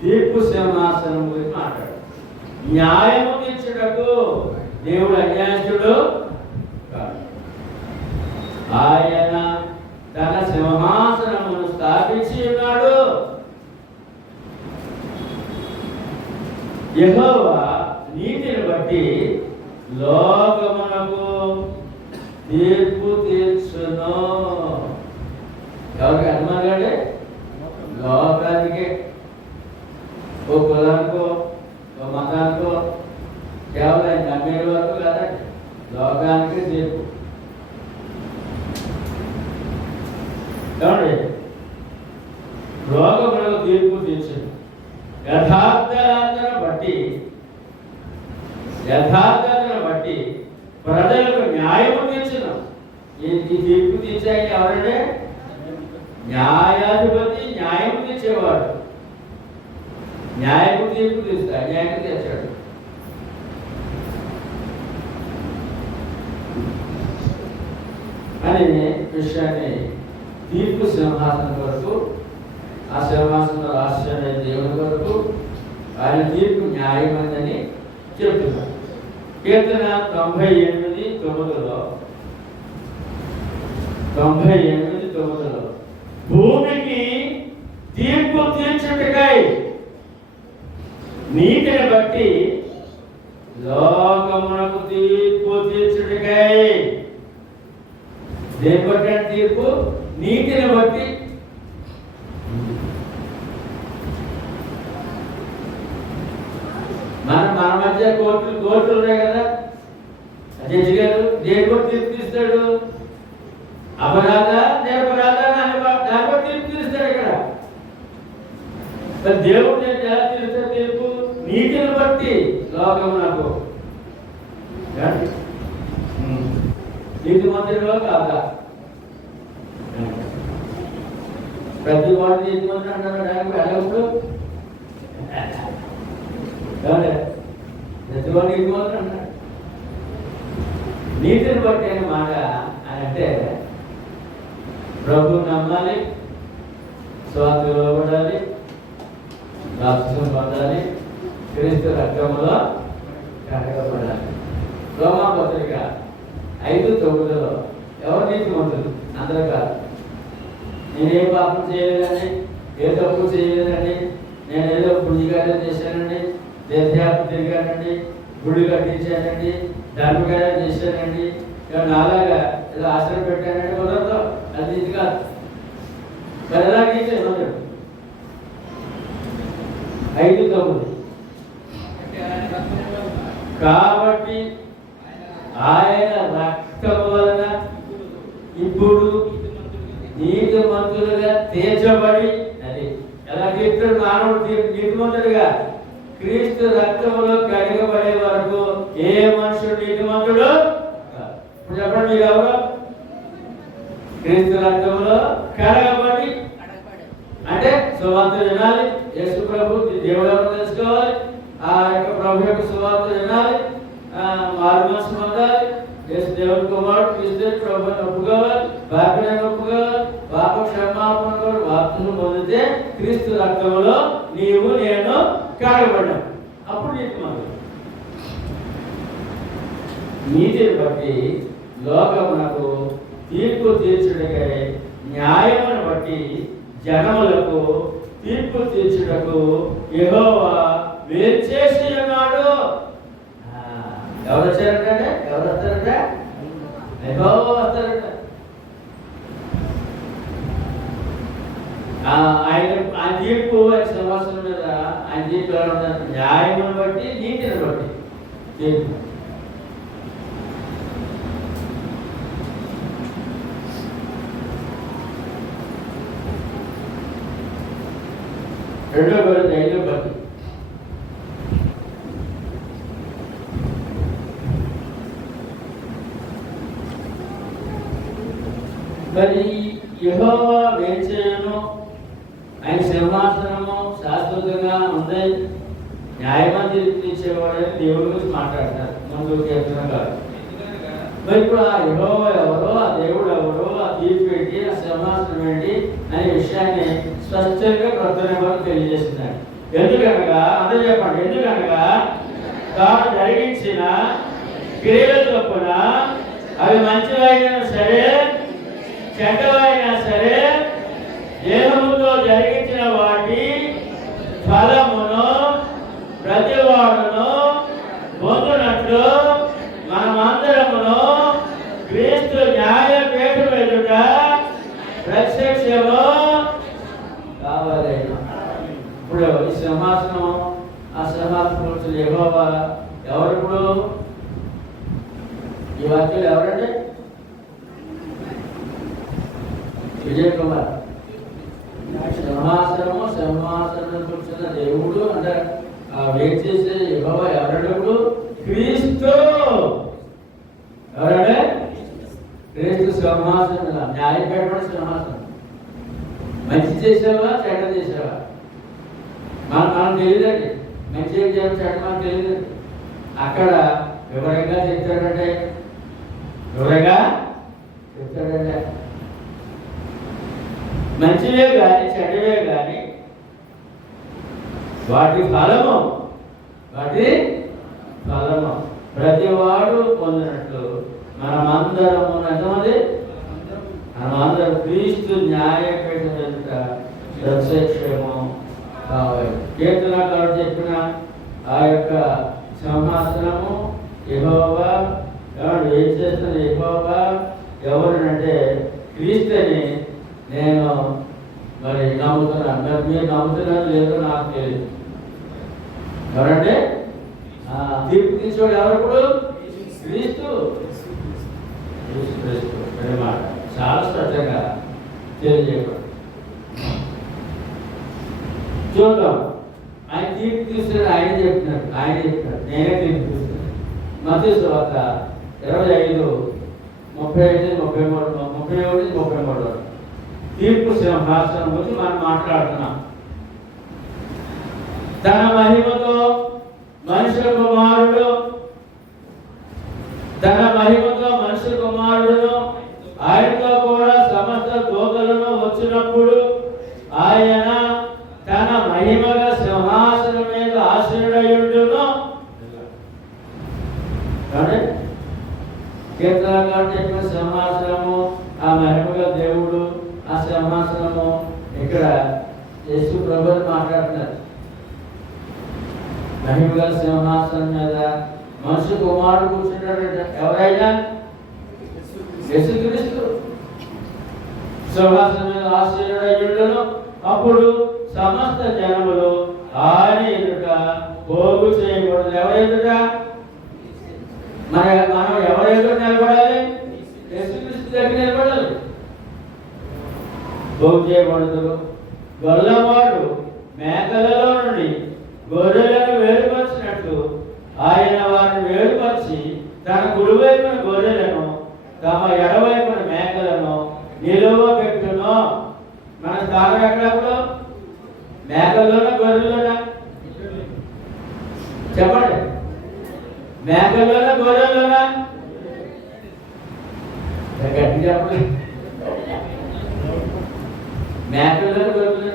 తీర్పు సింహాసనం గురించి మాట్లాడు. న్యాయము తీర్చుటకు దేవుడు అన్యాయస్తుడు కాదు. ఆయన తన సింహాసనమును స్థాపించి ఉన్నాడు. యెహోవా నీతిని బట్టి లోకమునకు తీర్పు తీర్చును. ఎవరికి అనుమానాడే? లోకానికి, ఓ కులానికో ఓ మతానికో కేవలం నమ్మిన వరకు కాదండి, లోకానికి తీర్పు. ఏమండి? లోకములకు తీర్పు తీర్చును. యథార్థతను బట్టి ప్రజలకు న్యాయము తీర్చును. ఈ తీర్పు తీర్చాక ఎవరంటే? న్యాయాధిపతి, న్యాయము తీర్చేవాడు. న్యాయము తీర్పు తీర్చుతా, న్యాయం తీర్చాడు. అని విషయాన్ని తీర్పు సింహాసనం వరకు, ఆ సింహాసనం రాష్ట్రాన్ని దేవుని వరకు ఆయన తీర్పు న్యాయమైందని చెప్తున్నారు. కీర్తన 98:9 భూమికి తీర్పు తీర్చుటకై నీతిని బట్టి లోకమునకు తీర్పు తీర్చుటకై. దేని బట్టి తీర్పు? నీతిని బట్టి. మన మధ్య కోర్టులు ఉన్నాయి కదా, జడ్జి గారు దేని బట్టి తీర్పు తీస్తాడు? అపరాధ నిరపరాధ దాని బట్టి తీర్పు తీస్తాడు. ఇక్కడ దేవుడు ఎలా తీరుస్తాడు తీర్పు? నీతిని బట్టి లోకమునకు. నీతి మంత్రిలో కాదా? ప్రతి వాడు నీతి మంత్రి అంటారు. ఎలాగప్పుడు ప్రతి వాడు నీతి మంత్రి అంటారు. నీతిని బట్టి అనే మాట అంటే ప్రభు నమ్మాలి, స్వార్థ లోబడాలి, బాప్తిసం పొందాలి, క్రీస్తు రక్తములో కడగబడాలి. రోమాపత్రిక 5:9 ఎవరు నీతిమంతులు? అందరూ కాదు. నేనేం పాపం చేయలేదండి, ఏ తప్పు చేయలేదండి, నేను ఏదో పుణ్యకార్యం చేశానండి, తీర్థయాత్ర తిరిగానండి, గుడి కట్టించానండి, ధర్మకార్యం చేశానండి, నాలాగా ఏదో ఆశ్రయం పెట్టానండి, కుదరదు. అది ఇది కాదు. మరి ఎలాగైతే 5:9 కాబట్టి ఆయన రక్తము వలన ఇప్పుడు నీతిమంతులుగా తీర్చబడి, అది ఎలా తీర్చాడు మానవుడు నీతిమంతుడుగా? క్రీస్తు రక్తములో కడగబడే వరకు ఏ మనుషుడు నీతిమంతుడు? ఇప్పుడు చెప్పండి, మీరు ఎవరు? క్రీస్తు రక్తములో కడగబడి అంటే సువార్త వినాలి, యేసు ప్రభు దేవుడు ఎవరు తెలుసుకోవాలి, ఆ యొక్క ప్రభు యొక్క సువార్త వినాలి, మారుమనసు పొందాలి, యేసు దేవుని కుమారుడు క్రీస్తు ప్రభువుని ఒప్పుకోవాలి, బాప్తిసాన్ని ఒప్పుకోవాలి, పాప క్షమాపణ కూడా బాప్తిసం పొందితే క్రీస్తు రక్తంలో నీవు నేను కడగబడ్డాం. అప్పుడు నీతిమంతుడు. నీతిని బట్టి లోకమునకు తీర్పు తీర్చుటకై, న్యాయమును బట్టి జనములకు తీర్పు తీర్చుటకు యెహోవా వేచేసి ఉన్నాడు. ఎవరు వచ్చారంటే? ఎవరు వస్తారంట? యెహోవా వస్తారంట. ఆయన తీర్పు సింహాసనం మీద ఆయన తీర్పు ఎలా ఉంటారు? న్యాయమును బట్టి, నీతిని బట్టి తీర్పు. రెండో కొరింథీ 5:10 మరి యెహోవా వేచేయును, ఆయన సింహాసనము శాశ్వతంగా ఉంది, న్యాయమని తీర్పు ఇచ్చేవాడని దేవుడి గురించి మాట్లాడతారు. ముందు కీర్తన కాదు. మరి ఇప్పుడు ఆ యెహోవా ఎవరో, ఆ దేవుడు ఎవరో, ఆ తీర్పు ఏంటి, ఆ సింహాసనం ఏంటి అనే విషయాన్ని స్పష్టంగా కొత్త నిబంధన తెలియజేస్తున్నాడు. ఎందుకనగా అందరూ చెప్పండి, ఎందుకనగా తాను జరిగించిన క్రియల చొప్పున అవి మంచివైనా సరే చెడ్డవైనా సరే దేహముతో జరిగించిన వాటి ఫలమును ప్రతివాడు క్షేమం కావాలి. ఇప్పుడు ఈ సింహాసనం, ఆ సింహాసనం కూర్చుని యెహోవా ఎవరు? ఇప్పుడు ఈ వాక్యాలు ఎవరండి? విజయ్ కుమార్. సింహాసనం కూర్చున్న దేవుడు అంటే వెయిట్ చేసే యెహోవా ఎవరంటే క్రీస్తు. ఎవరంటే క్రీస్తు సింహాసనం. న్యాయపరమైన సింహాసనం. మంచి చేసావా చెడ్డ చేసావా మనం తెలియదండి. మంచి ఏం చేయాలి, చెడ్డ మనకు తెలియదండి. అక్కడ వివరంగా చెప్తాడంటే మంచివే కానీ చెడ్డవే కానీ వాటి ఫలము ప్రతివాడు పొందినట్లు మనమందరము ఎంతమంది? మనమందరం క్రీస్తు న్యాయపీఠం ఎదుట రక్షేమం కావాలి. కీర్తనకారుడు చెప్పిన ఆ యొక్క సింహాసనము యెహోవా. ఏం చేస్తున్న యెహోవా ఎవరినంటే క్రీస్తుని నేను మరి నమ్ముతున్నాను. మరి మీరు నమ్ముతున్నారు లేదో నాకు తెలియదు. ఎవరంటే తీర్పు తీసుకోడు ఎవరు? ఇప్పుడు క్రీస్తు. మాట చాలా స్పష్టంగా తెలియజేయకూడదు. చూద్దాం. ఆయన తీర్పు తీస్తున్నాడు. ఆయన చెప్తున్నాడు. నేనే తీర్పు తీస్తున్నాను. మత్తయి సువార్త 25:35-33 తీర్పు సింహాసనం గురించి మనం మాట్లాడుతున్నాం. తన మహిమతో మనుష్య కుమారుడును ఆయనతో కూడా సమస్త దూతలను వచ్చినప్పుడు ఆయన తన మహిమగా సింహాసనం మీద ఆశీనుడయుండును. కీర్తనకారుడు చెప్పిన సింహాసనము, ఆ మహిమగా దేవుడు, ఆ సింహాసనము. ఇక్కడ యేసు ప్రభువు మాట్లాడుతున్నారు. మహిమగా సింహాసనం మీద మనుషు కుమారుడు కూర్చుంటాడట. ఎవరైనా యేసుక్రీస్తు సింహాసనం మీద ఆశీనుడయుండును. అప్పుడు సమస్త జనములు ఆయన ఎదుట పోగు చేయకూడదు. ఎవరి ఎదుట? మనం ఎవరి ఎదుట నిలబడాలి? యేసుక్రీస్తు దగ్గర నిలబడాలి. పోగు చేయకూడదు. గొల్లవాడు మేకలలో నుండి గొర్రెలను వేరుపరిచినట్లు ఆయన వారిని వేరుపరిచి తన కుడివైపున గొర్రెలను తమ ఎడవైపున మేకలను నిలువ పెట్టును. మన స్థానం ఎక్కడప్పుడు? మేకల్లోనా గొర్రెలోనా? చెప్పండి. మేకల్లోనా గొర్రెల్లోనా? గట్టి చెప్పండి. మేకల్లోనా గొర్రెలోనా?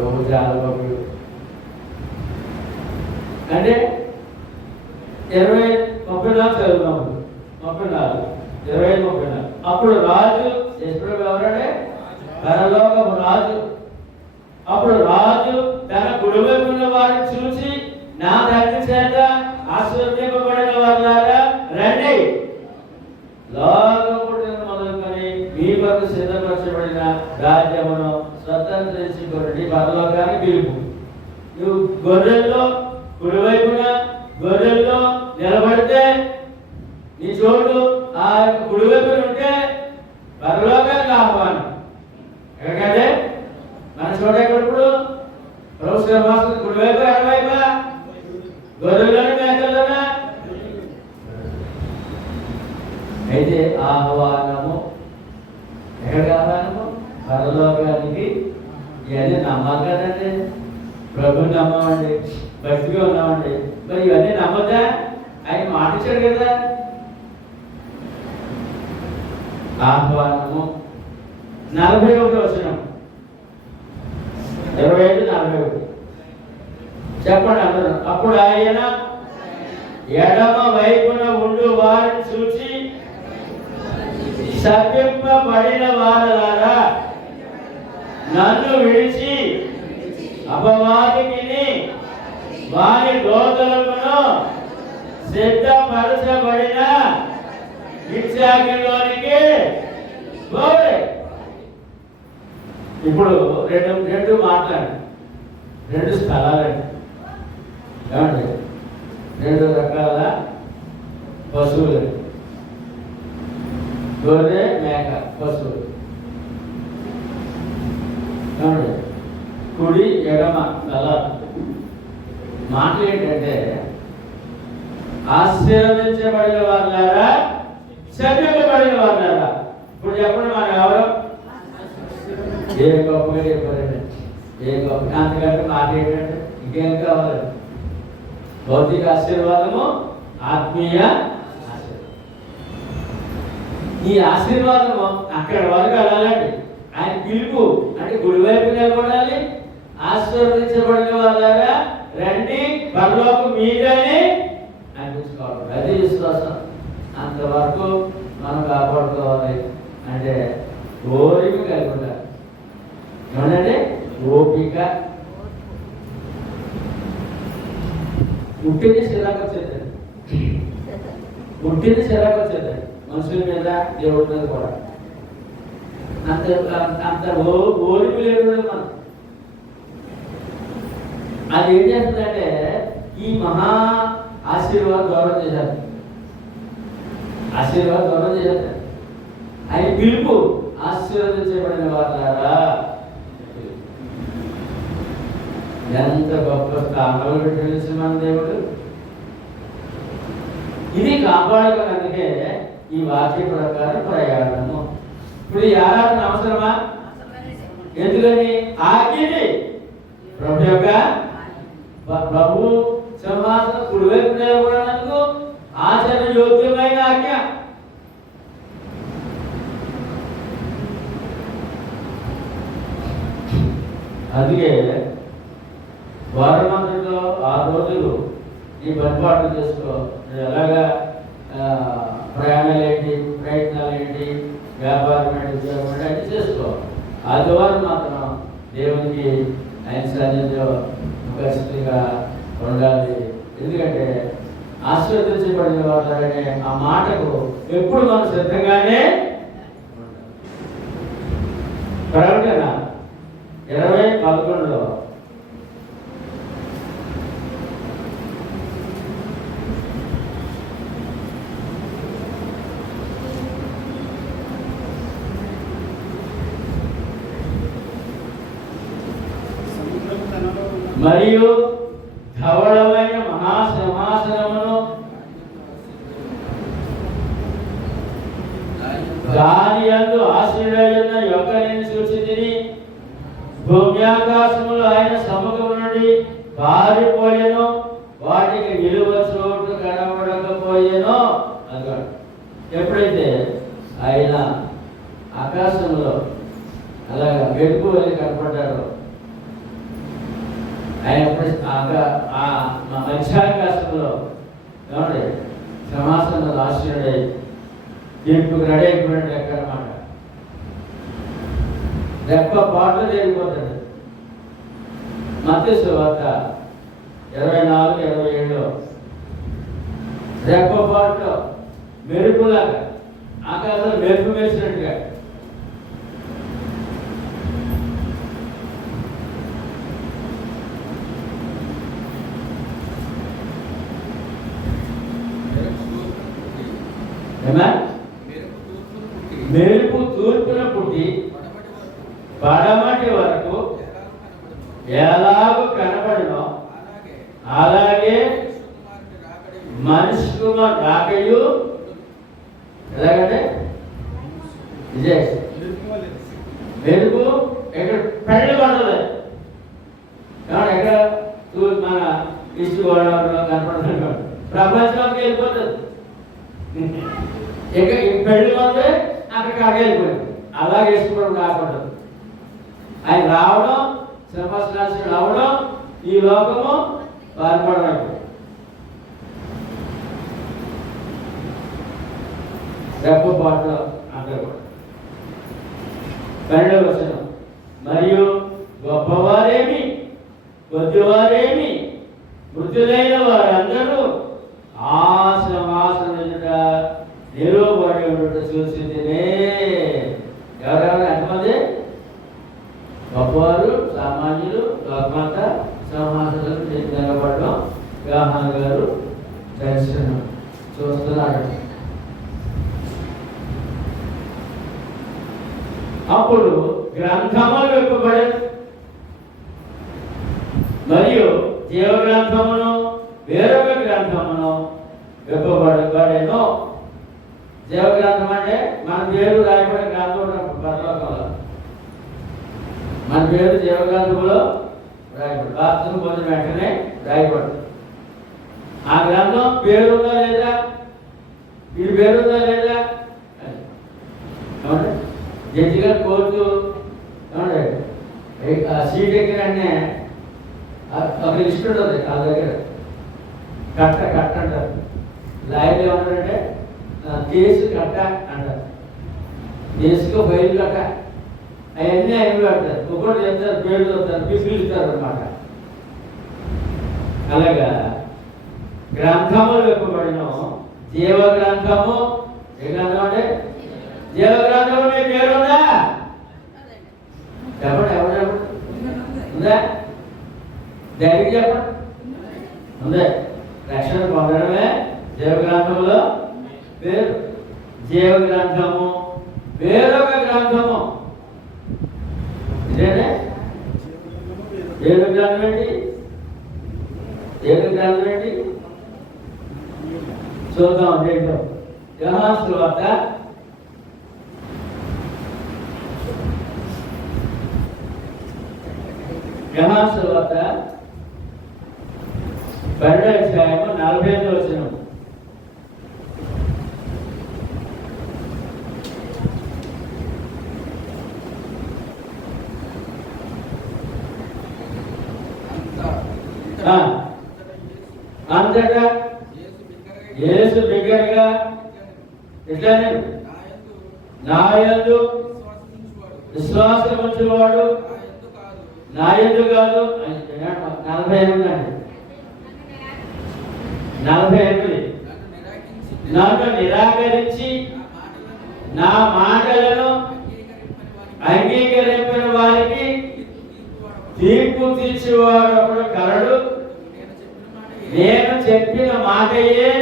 రోజు చాలా బాగుంది. అంటే 20-34 చదువుతాము. 34 అప్పుడు రాజు ఎవరంటే పరలోకపు రాజు. అప్పుడు రాజు తన కుడివైపున్న వారిని చూసి, నా తండ్రి చేత ఆశీర్వదింపబడిన వారులారా రండి, లోకం పుట్టిన మొదలుకొని మీ కొరకు సిద్ధపరచబడిన రాజ్యమును స్వతంత్రించుకోండి. పరలోకానికి పిలుపు. నువ్వు గొర్రెల్లో కుడివైపున గొర్రెల్లో నిలబడితే నీ చోటు ఆ కుడివైపున ఉంటే పరలోకానికి ఆహ్వానం. ఎక్కడికంటే మన చోట ఎక్కడప్పుడు ప్రభు సింహాసనం కుడివైపు ఎడవైపా? గొర్రెల్లోనే మేకల్లోనా? అయితే ఆహ్వానము ఎక్కడికి? ఆహ్వానము పరలోకానికి. ఇవన్నీ నమ్మాలి కదండి. ప్రభుని నమ్మమండి, భక్తిగా ఉన్నామండి. మరి ఇవన్నీ నమ్మద్దా? ఆయన మాట ఇచ్చాడు కదా. ఆహ్వానము 41 వచనం 25-41 చెప్పండి అందరూ. అప్పుడు ఆయన ఎడమ వైపున ఉండు వారిని చూచి, శపింపబడిన వారలారా నన్ను విడిచి అపవాదికి వారి దోతలకును సిద్ధపరచబడిన నిత్యాగ్నిలోనికి పోరే. ఇప్పుడు రెండు మాట్లాడండి, రెండు స్థలాలండి. ఏమండి? రెండు రకాల పశువులు, గొర్రె మేక పశువులు. ఏమండి? కుడి ఎడమ స్థలాలు. మాటలు ఏంటంటే ఆశీర్వదించబడిన వాళ్ళారా, శపించబడిన వాళ్ళారా? ఇప్పుడు చెప్పండి, మనం ఎవరు? ఏ గొప్పగా చెప్పారండి, ఏ గొప్ప. అంతకంటే మాట ఏంటంటే ఇంకేం కావాలి? భౌతిక ఆశీర్వాదము, ఆత్మీయ ఆశీర్వాదం. ఈ ఆశీర్వాదము అక్కడ వరకు వెళ్ళాలండి. ఆయన పిలుపు అంటే గుడివైపు నిలబడాలి. ఆశీర్వదించబడిన వాళ్ళారా రండి, పరలోకం మీదని అనిపించుకోవాలి. అది విశ్వాసం. అంతవరకు మనం కాపాడుకోవాలి. అంటే ఓపిక కలిగి ఉండాలి. ఏమంటే ఓపిక. పుట్టిన చిరాకు వచ్చేదండి, పుట్టిన చిరాకు వచ్చేదండి మనుషుల మీద, దేవుడి మీద కూడా. అంత ఓపిక లేదు మనం. అది ఏం చేస్తుందంటే ఈ మహా ఆశీర్వాదం దూరం చేశారు, ఆశీర్వాదం దూరం చేశారు. ఆయన పిలుపు ఆశీర్వదించబడిన వాళ్ళారా. ఎంత గొప్ప స్థానాలు పెట్టేసి మన దేవుడు. ఇది కాపాడుకోవడానికే ఈ వాక్య ప్రకారం ప్రయాణము. ఇప్పుడు ఈ ఆరాధన అవసరమా? ఎందుకని? ఆజ్ఞది ప్రభు యొక్క ప్రభు సింహాసనం కుడివైపు నిలబడడానికి ఆచరణ యోగ్యమైన ఆజ్ఞ. అందుకే వారమంతలో 6 రోజులు ఈ బర్బాటు చేసుకో. ఎలాగా ప్రయాణాలు ఏంటి, ప్రయత్నాలు ఏంటి, వ్యాపారం ఏంటి, ఉద్యోగం ఏంటి అన్ని చేసుకో. ఆదివారం మాత్రం దేవునికి ఆయన సన్నిధిలో ఖచ్చితంగా ఉండాలి. ఎందుకంటే ఆశీర్వదించబడిన వాళ్ళనే ఆ మాటకు ఎప్పుడు మనం సిద్ధంగానే ప్రకటన 20:11 మరియు ధవళమైన మహాసింహాసనమును దాని యందు ఆశీర్వదించిన యొక్కని సూచించి భూమ్యాకాశములు ఆయన సముఖము నుండి పారిపోయెను, వాటికి నిలువ చోటు కనబడకపోయెను అన్నాడు. ఎప్పుడైతే ఆయన ఆకాశంలో అలాగా వెలుగు వెళ్ళి కనపడ్డారో, ఆయన మధ్యాకాశంలో ఏమంటే సింహాసనంలో ఆశ్చర్యుడై తీర్పుకు రెడీ అయిపోయాడు. ఎక్కడమాట రెప్ప పాటలు జరిగిపోతాడు. మత్తయి సువార్త 24:27 రెప్ప పాటలో మెరుపులాగా ఆకాశంలో మెరుపు వేసినట్టుగా మెరుపు తూర్పున పుట్టి పడమటి వరకు ఎలాగో కనబడినో అలాగే మనిషి కుమార్ రాకయు. ఎలాగంటే మెరుపు ఎక్కడ పెళ్ళి పడలేదు. ఎక్కడ మన ఈస్ట్ గోదావరిలో కనపడుతున్నాడు, ప్రపంచంలోకి వెళ్ళిపోతుంది. ఇక పెళ్లి పోతే అక్కడికి వెళ్ళిపోయింది. అలా వేసుకోవడం కాకుండా ఆయన రావడం, సింహాసనాశనం రావడం, ఈ లోకము బాధపడడం. రెప్పపాటులో అందరూ 12వ వచనం. మరియు గొప్పవారేమి కొద్దివారేమి మృతులైన వారందరూ ఆ సింహాసనం ఎదుట నిలువబడి ఉండటం చూసిందినే. ఎవరెవరు ఎంతమంది? గొప్పవారు సామాన్యులు లోకమంతా సింహాసనం నిలబడడం యోహాను గారు దర్శనం చూస్తున్నాడు. అప్పుడు గ్రంథములు విప్పబడేది మరియు జీవ గ్రంథమును వేరొక గ్రంథమును విప్పబడబడేను. జీవ గ్రంథం అంటే మన పేరు రాయబడే గ్రంథం పరలోకంలో మన పేరు జీవ గ్రంథంలో రాయబడి బాప్తిస్మం పొందిన వెంటనే రాయబడి ఆ గ్రంథం పేరుందా లేదా, వీడి పేరుందా లేదా ఏమంటే జడ్జి గారు కోర్టు ఏమంటే సీట్ ఎక్కిననే ఒక లిస్ట్ ఉంటుంది ఆ దగ్గర కట్ట అంటారు. లాయర్లు ఏమంటారంటే కేసు కట్ట అంటారు. కేసుకు ఫైల్ కట్ట అవన్నీ అయిన పెడతారు. ఒకటి చెప్తారు, పేరు చెప్తారు, ఫీజులు ఇస్తారు అన్నమాట. అలాగా గ్రంథములు విప్పబడిన జీవ గ్రంథము. ఏ గ్రంథం అంటే జీవ గ్రంథము మీ పేరుందా చెప్పండి. ఎవరు ఉందా? ధైర్యం చెప్పండి. ఉందే. రక్షణ పొందడమే జీవ గ్రంథంలో పేరు. జీవ గ్రంథము వేరొక గ్రంథము ఇదేనే. ఏడు గ్రంథం ఏంటి? ఏడు గ్రంథం ఏంటి చూద్దాం. ఏంటో యోహాను సువార్త 12వ అధ్యాయము 45వ వచనం. అంతటా యేసు బిగ్గరగా ఇట్లానే నా యందు విశ్వాసం ఉంచువాడు నా యందు కాదు. 48 అండి. 48 నన్ను నిరాకరించి నా మాటలను అంగీకరించిన వారికి తీర్పు తీర్చేవాడు ఒకడు కలడు. నేను చెప్పిన మాటయే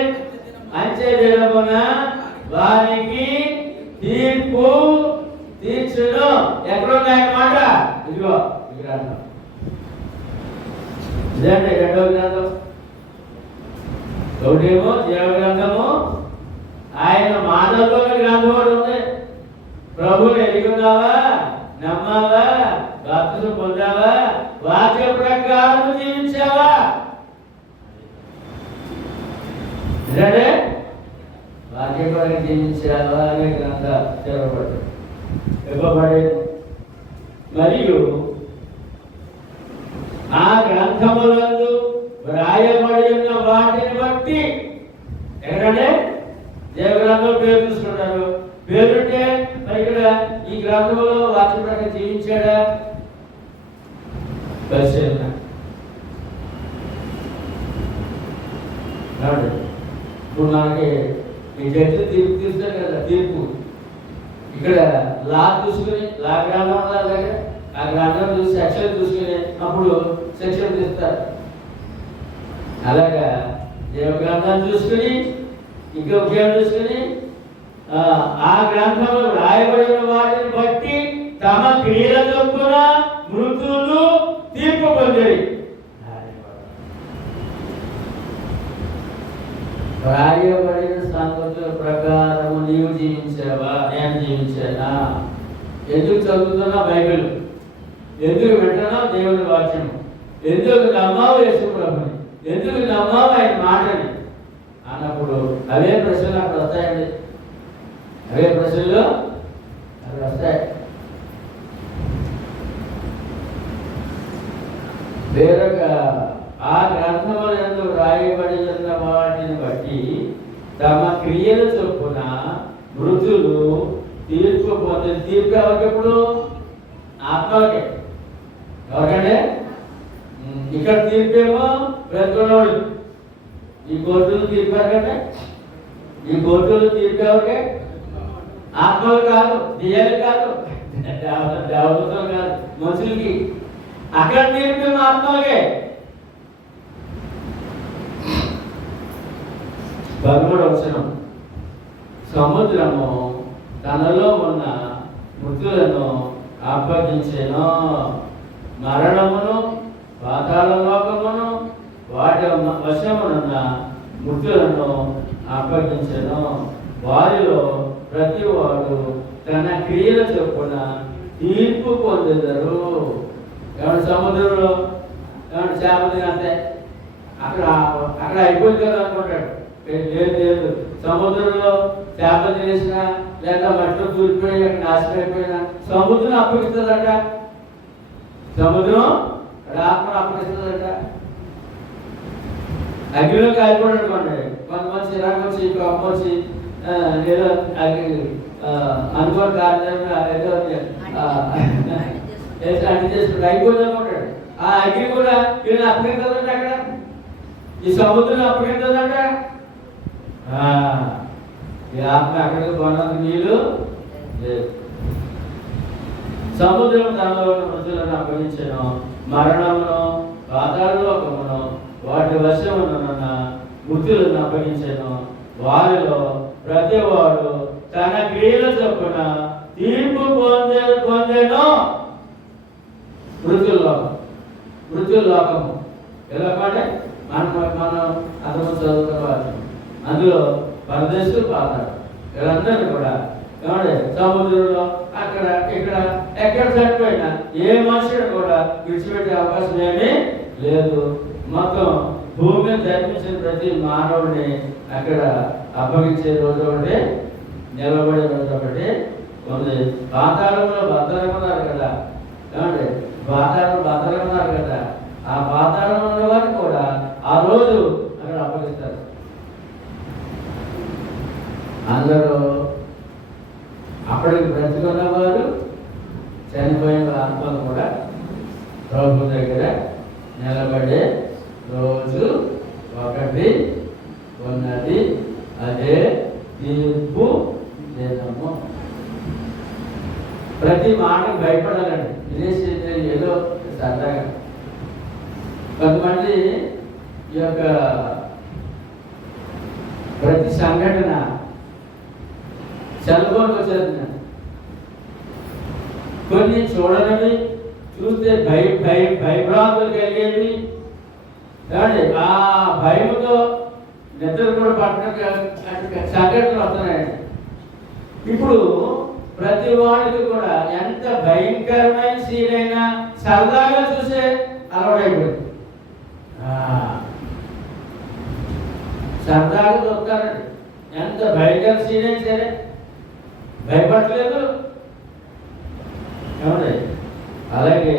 అంచె దినమున వారికి తీర్పు తీర్చును. ఎక్కడున్నాయన్నమాట? ఇదిగో ఈ గ్రంథం. ఇదండి రెండవ గ్రంథం. ఒకటేమో జీవ గ్రంథము, ఆయన మాటల్లోని గ్రంథం కూడా ఉంది. ప్రభువుని ఎదుగున్నావా, నమ్మావా, బాప్తిస్మం పొందావా, వాక్య ప్రకారం జీవించావా? అంటే వాక్య ప్రకారం జీవించావా అనే గ్రంథ తెరవబడి ఇవ్వబడేది. మరియు ఆ గ్రంథములందు వ్రాయబడి ఉన్న వాటిని బట్టి ఎక్కడంటే దేవగ్రంథంలో పేరు చూసుకుంటారు. పేరుంటే మరి ఇక్కడ ఈ గ్రంథంలో వాక్య ప్రకారం జీవించాడా? పరిశీలన. ఇప్పుడు మనకి ఈ జడ్జి తీర్పు తీస్తారు కదా, తీర్పు ఇక్కడ లా చూసుకుని లా గ్రంథం ఉండాలి దగ్గర ఆ గ్రంథం చూసి సెక్షన్ చూసుకుని అప్పుడు సెక్షన్ తీస్తారు. అలాగా దేవ గ్రంథాన్ని చూసుకుని ఇంకో విషయం చూసుకుని ఆ గ్రంథంలో రాయబడిన వాటిని బట్టి తమ క్రియల చొప్పున మృతులు తీర్పు పొందారు. రాయబడిన సంగతుల ప్రకారము నీవు జీవించావా, నేను జీవించానా? ఎందుకు చదువుతున్నా బైబిల్? ఎందుకు వింటున్నా దేవుని వాక్యం? ఎందుకు నమ్మావు యేసు ప్రభుని? ఎందుకు నమ్మావు ఆయన మాటని అన్నప్పుడు అవే ప్రశ్నలు అక్కడ వస్తాయండి. అవే ప్రశ్నలు అక్కడ వస్తాయి. వేరొక ఆ గ్రంథములందు రాయబడి ఉన్న వాటిని బట్టి తమ క్రియల చొప్పున మృతులు తీర్పు పొందిన. తీర్పు ఎవరికెప్పుడు? ఆత్మలకే. ఎవరికంటే ఇక్కడ తీర్పేమో బ్రతుకున్నవాడు. ఈ కోర్టులు తీర్పు ఎవరికంటే? ఈ కోర్టులు తీర్పు ఎవరికే? ఆత్మలు కాదు, దియ్యాలు కాదు, దేవతలు కాదు. మనుషులకి, అక్కడ తీర్పు ఆత్మలకే. 13వ వచనం, సముద్రము తనలో ఉన్న మృతులను అప్పగించెను, మరణమును పాతాళ లోకమును వాటి వశమునున్న మృతులను అప్పగించెను. వారిలో ప్రతి వాడు తన క్రియల చొప్పున తీర్పు పొందెదరు. ఏమన్నా సముద్రంలో ఏమన్నా చేపలు తినంతే అక్కడ అక్కడ అయిపోయింది కదా అనుకుంటాడు. లేదు, సముద్రంలో చేపలు తినేసినా లేదా మట్టిలో దూరిపోయి అక్కడ నాశనం అయిపోయినా సముద్రం అప్పగిస్తుందట. సముద్రం ఆత్మను అప్పగిస్తుందట. అగ్నిలో కాలిపోయి అనుకోండి, కొంతమంది చిరాకు వచ్చి కోపం వచ్చి ఏదో అనుకోని కారణంగా ఏదో అడ్డు చేసుకుంటాడు, అయిపోయింది అనుకుంటాడు. ఆ అగ్ని కూడా వీళ్ళని అప్పగించదంట. అక్కడ ఈ సముద్రం అప్పగించదంట. ఈ ఆత్మ అక్కడికి పోయినందుకు వీలు లేదు. సముద్రం తనలో ఉన్న మృతులను అప్పగించెను, మరణమును పాతాళ లోకమును వాటి వశమునున్న మృతులను అప్పగించెను. వారిలో ప్రతి వాడు తన క్రియల చొప్పున తీర్పు పొందెను. మృతుల లోకము ఎలా పాడే మనం అందరూ చదువుకోవాలి. అందులో పరదేశులు పాతాడు. వీళ్ళందరూ కూడా ఏమంటే సముద్రంలో అక్కడ ఇక్కడ ఎక్కడ చనిపోయినా ఏ మనుషుడు కూడా విడిచిపెట్టే అవకాశం ఏమీ లేదు. మొత్తం భూమి మీద జన్మించిన ప్రతి మానవుడిని అక్కడ అప్పగించే రోజు ఒకటి, నిలబడే రోజు ఒకటి ఉంది. పాతాళంలో భద్రమన్నారు కదా, ఏమంటే భద్రమన్నారు కదా, ఆ పాతాళం ఉన్న వారిని కూడా ఆ రోజు అక్కడ అప్పగిస్తారు. అందరూ అప్పటికి బ్రతికున్న వారు, చనిపోయిన ఆత్మలు కూడా ప్రభు దగ్గర నిలబడే రోజు ఒకటి ఉన్నది. అదే తీర్పు దినము. ప్రతి మాట భయపడాలండి. విదేశీ ఏదో సరదాగా కొంతమంది ఈ యొక్క ప్రతి సంఘటన సెల్ఫోన్కి వచ్చేస్తున్నాడు. కొన్ని చూడనివి, చూస్తే భయభ్రాంతులు కలిగేవి. ఆ భయంతో నిద్ర కూడా పట్టణ సంఘటనలు వస్తున్నాయండి. ఇప్పుడు ప్రతి వాడికి కూడా ఎంత భయంకరమైన సీన్ అయినా సరదాగా చూసే అలవాటైపోయింది. సరదాగా చూస్తారండి. ఎంత భయంకర సీన్ అయినా సరే భయపడలేదు. ఏమండి, అలాగే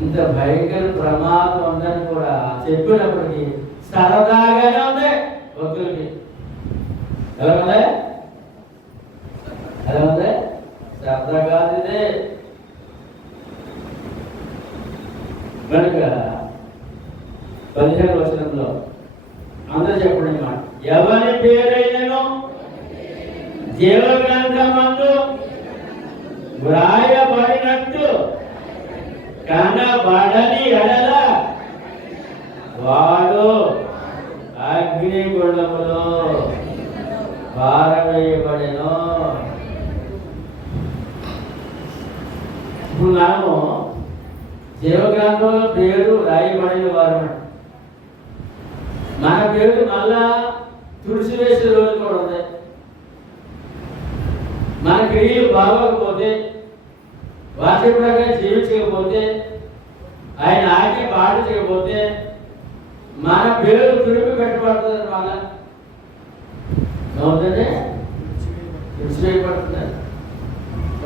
ఇంత భయంకర ప్రమాదం ఉందని కూడా చెప్పినప్పటికీ సరదాగానే ఉంది భక్తులకి. ఎలా ఉంది? ఎలా ఉంది? సరదాగా ఇదే కనుక 15వ వచనంలో అందరూ చెప్పండి మాట, ఎవరి పేరైనను జీవ గ్రంథమందు వ్రాయబడినట్టు కనబడని ఎడల వాడు అగ్నిగుండములో పారవేయబడెను. ఇప్పుడు మనము జీవగ్రంథంలో పేరు రాయబడిన వారు, మన పేరు మళ్ళా తుడిచివేసే రోజు కూడా ఉంది. మన క్రియలు బాగోకపోతే, వాటి ప్రకారం జీవించకపోతే, ఆయన ఆజ్ఞ పాటించకపోతే మన పేరు తుడిపి పెట్టబడుతుంది. మళ్ళా అవుతుందంటే తుడిచివేయబడుతుంది.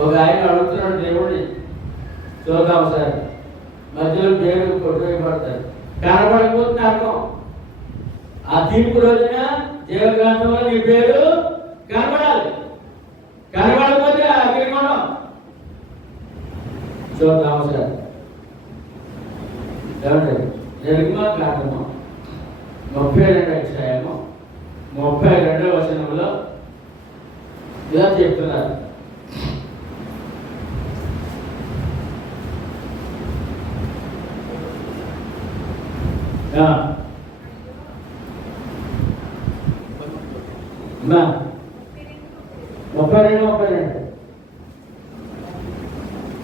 ఒక ఆయన అడుగుతున్నాడు దేవుడిని, చూద్దాం సార్, మధ్యలో పేరు కొట్టువేయబడతారు, కనబడకపోతే అర్థం ఆ తీర్పు రోజున జీవగ్రంథంలో నీ పేరు కనబడాలి. కనబడకపోతే అగ్నిగుండం. చూద్దాం సార్. నిర్గమకాండము 32వ అధ్యాయము 32వ వచనంలో ఇలా చెప్తున్నారు, 32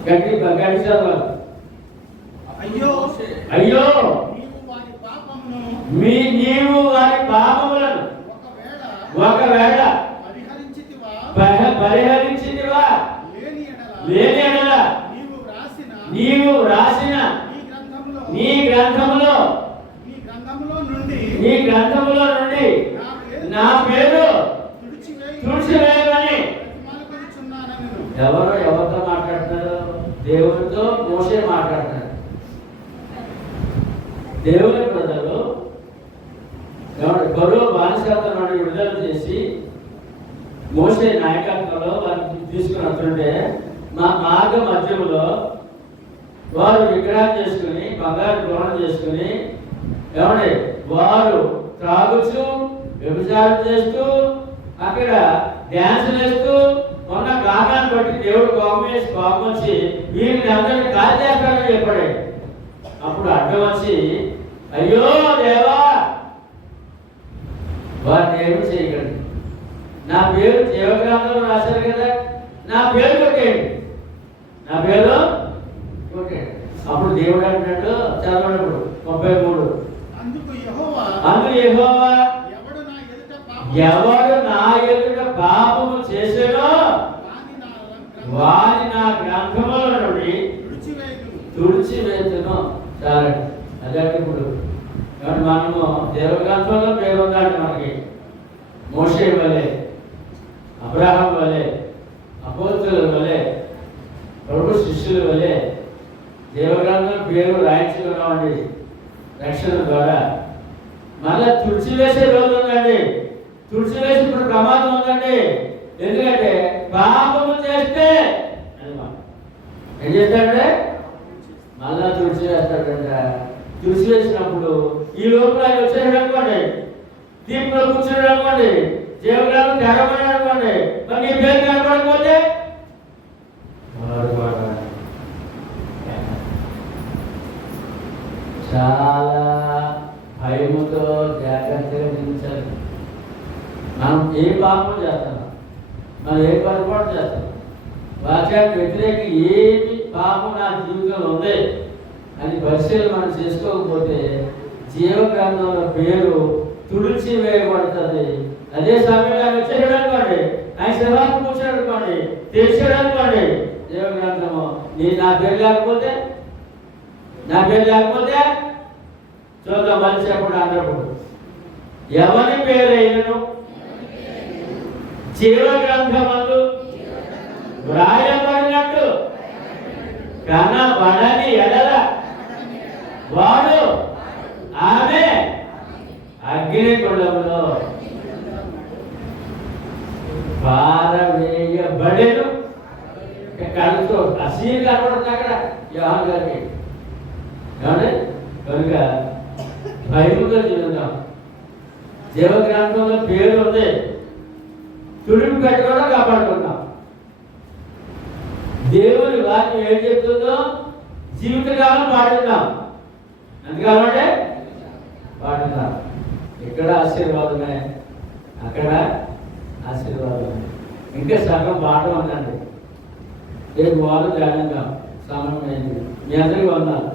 గట్టి చదవాలి. అయ్యో అయ్యో నీవు వారి పాపములను ఒకవేళ పరిహరించితివా లేని ఎడల నీవు రాసిన నీ గ్రంథములో నుండి నా పేరు తుడిచివేయమని. ఎవరితో మాట్లాడుతున్నారు? దేవునితో మోషే మాట్లాడుతున్నారు. దేవుని ప్రజలు కరువు బానిసత్వం నుండి విడుదల చేసి మోషే నాయకత్వంలో వారిని తీసుకుని వస్తుంటే మా మార్గ మధ్యంలో వారు విగ్రహం చేసుకుని బంగారు గృహం చేసుకుని ఏమండి వారు త్రాగుచు వ్యభిచారం చేస్తూ అక్కడ డ్యాన్స్ వేస్తూ ఉన్న కారణాన్ని బట్టి దేవుడు కోపం వచ్చి వీరిని అందరినీ కాల్చేస్తాడని చెప్పాడు. అప్పుడు అడ్డం వచ్చి అయ్యో దేవా వారిని ఏమి చేయగలరు, నా పేరు జీవగ్రంథంలో రాశారు కదా, నా పేరు కొట్టేయండి, నా పేరు కొట్టేయండి. అప్పుడు దేవుడు అంటున్నాడు చదవనప్పుడు 33 అందుకు యెహోవా ఎవడు నా ఎదుట పాపము చేసేనో వారి నా గ్రంథముల నుండి తుడిచివేతును. సరే అదే ఇప్పుడు మనము దేవగ్రంథంలో పేరు ఉందండి మనకి. మోషే వలె, అబ్రహాం వలె, అపోస్తలుల వలె, ప్రభు శిష్యుల వలె దేవగ్రంథం పేరు రాయించుకున్నామండి రక్షణ ద్వారా. మళ్ళా తుడిచివేసే రోజు ఉందండి. తుడిచివేసి ఇప్పుడు ప్రమాదం ఉందండి. ఎందుకంటే పాపము చేస్తే ఏం చేస్తాడంటే మళ్ళా తుడిచివేస్తాడంట. తుడిచివేసినప్పుడు ఈ లోపల ఆయన వచ్చాడు అనుకోండి, దీంట్లో కూర్చోడు అనుకోండి, జీవగ్రంథం తెరవడం అనుకోండి, మరి నీ పేరు కనపడకపోతే చాలా భయముతో జాగ్రత్తగా జీవించాలి. మనం ఏ పాపం చేస్తున్నాం, మనం ఏ పొరపాటు చేస్తాం, వాక్యానికి వ్యతిరేక ఏమి పాపం నా జీవితంలో ఉంది అని పరిశీలన మనం చేసుకోకపోతే జీవగ్రంథంలో పేరు తుడిచి వేయబడుతుంది. అదే సమయంలో ఆయన వచ్చాడు అనుకోండి, ఆయన శివాన్ని కూర్చోడు అనుకోండి, తెలిసాడు అనుకోండి జీవగ్రంథము నా పేరు లేకపోతే చూద్దాం. మళ్ళీ చెప్పండి అన్నప్పుడు ఎవరి పేరైనను జీవగ్రంథమందు వ్రాయబడినట్టు కనబడని ఎడల వాడు ఆమె అగ్నిగుండంలో పారవేయబడెను. కళ్ళతో అసీలు కనబడుతుంది అక్కడ యోహాను గారికి. ఏమండి కనుక భయముతో జీవిద్దాం. జీవగ్రంథంలో పేరు ఉంది, తుడిపి పెట్టకుండా కాపాడుకుందాం. దేవుని వాక్యం ఏం చెప్తుందో జీవితకాలం పాటిద్దాం. ఎందుకంటే పాటిద్దాం. ఇక్కడ ఆశీర్వాదమే, అక్కడ ఆశీర్వాదమే. ఇంకా సగం పాఠం ఉందండి. రేపు వాళ్ళు ధ్యానంగా సమయం అయింది. మీ అందరికీ వందాలు.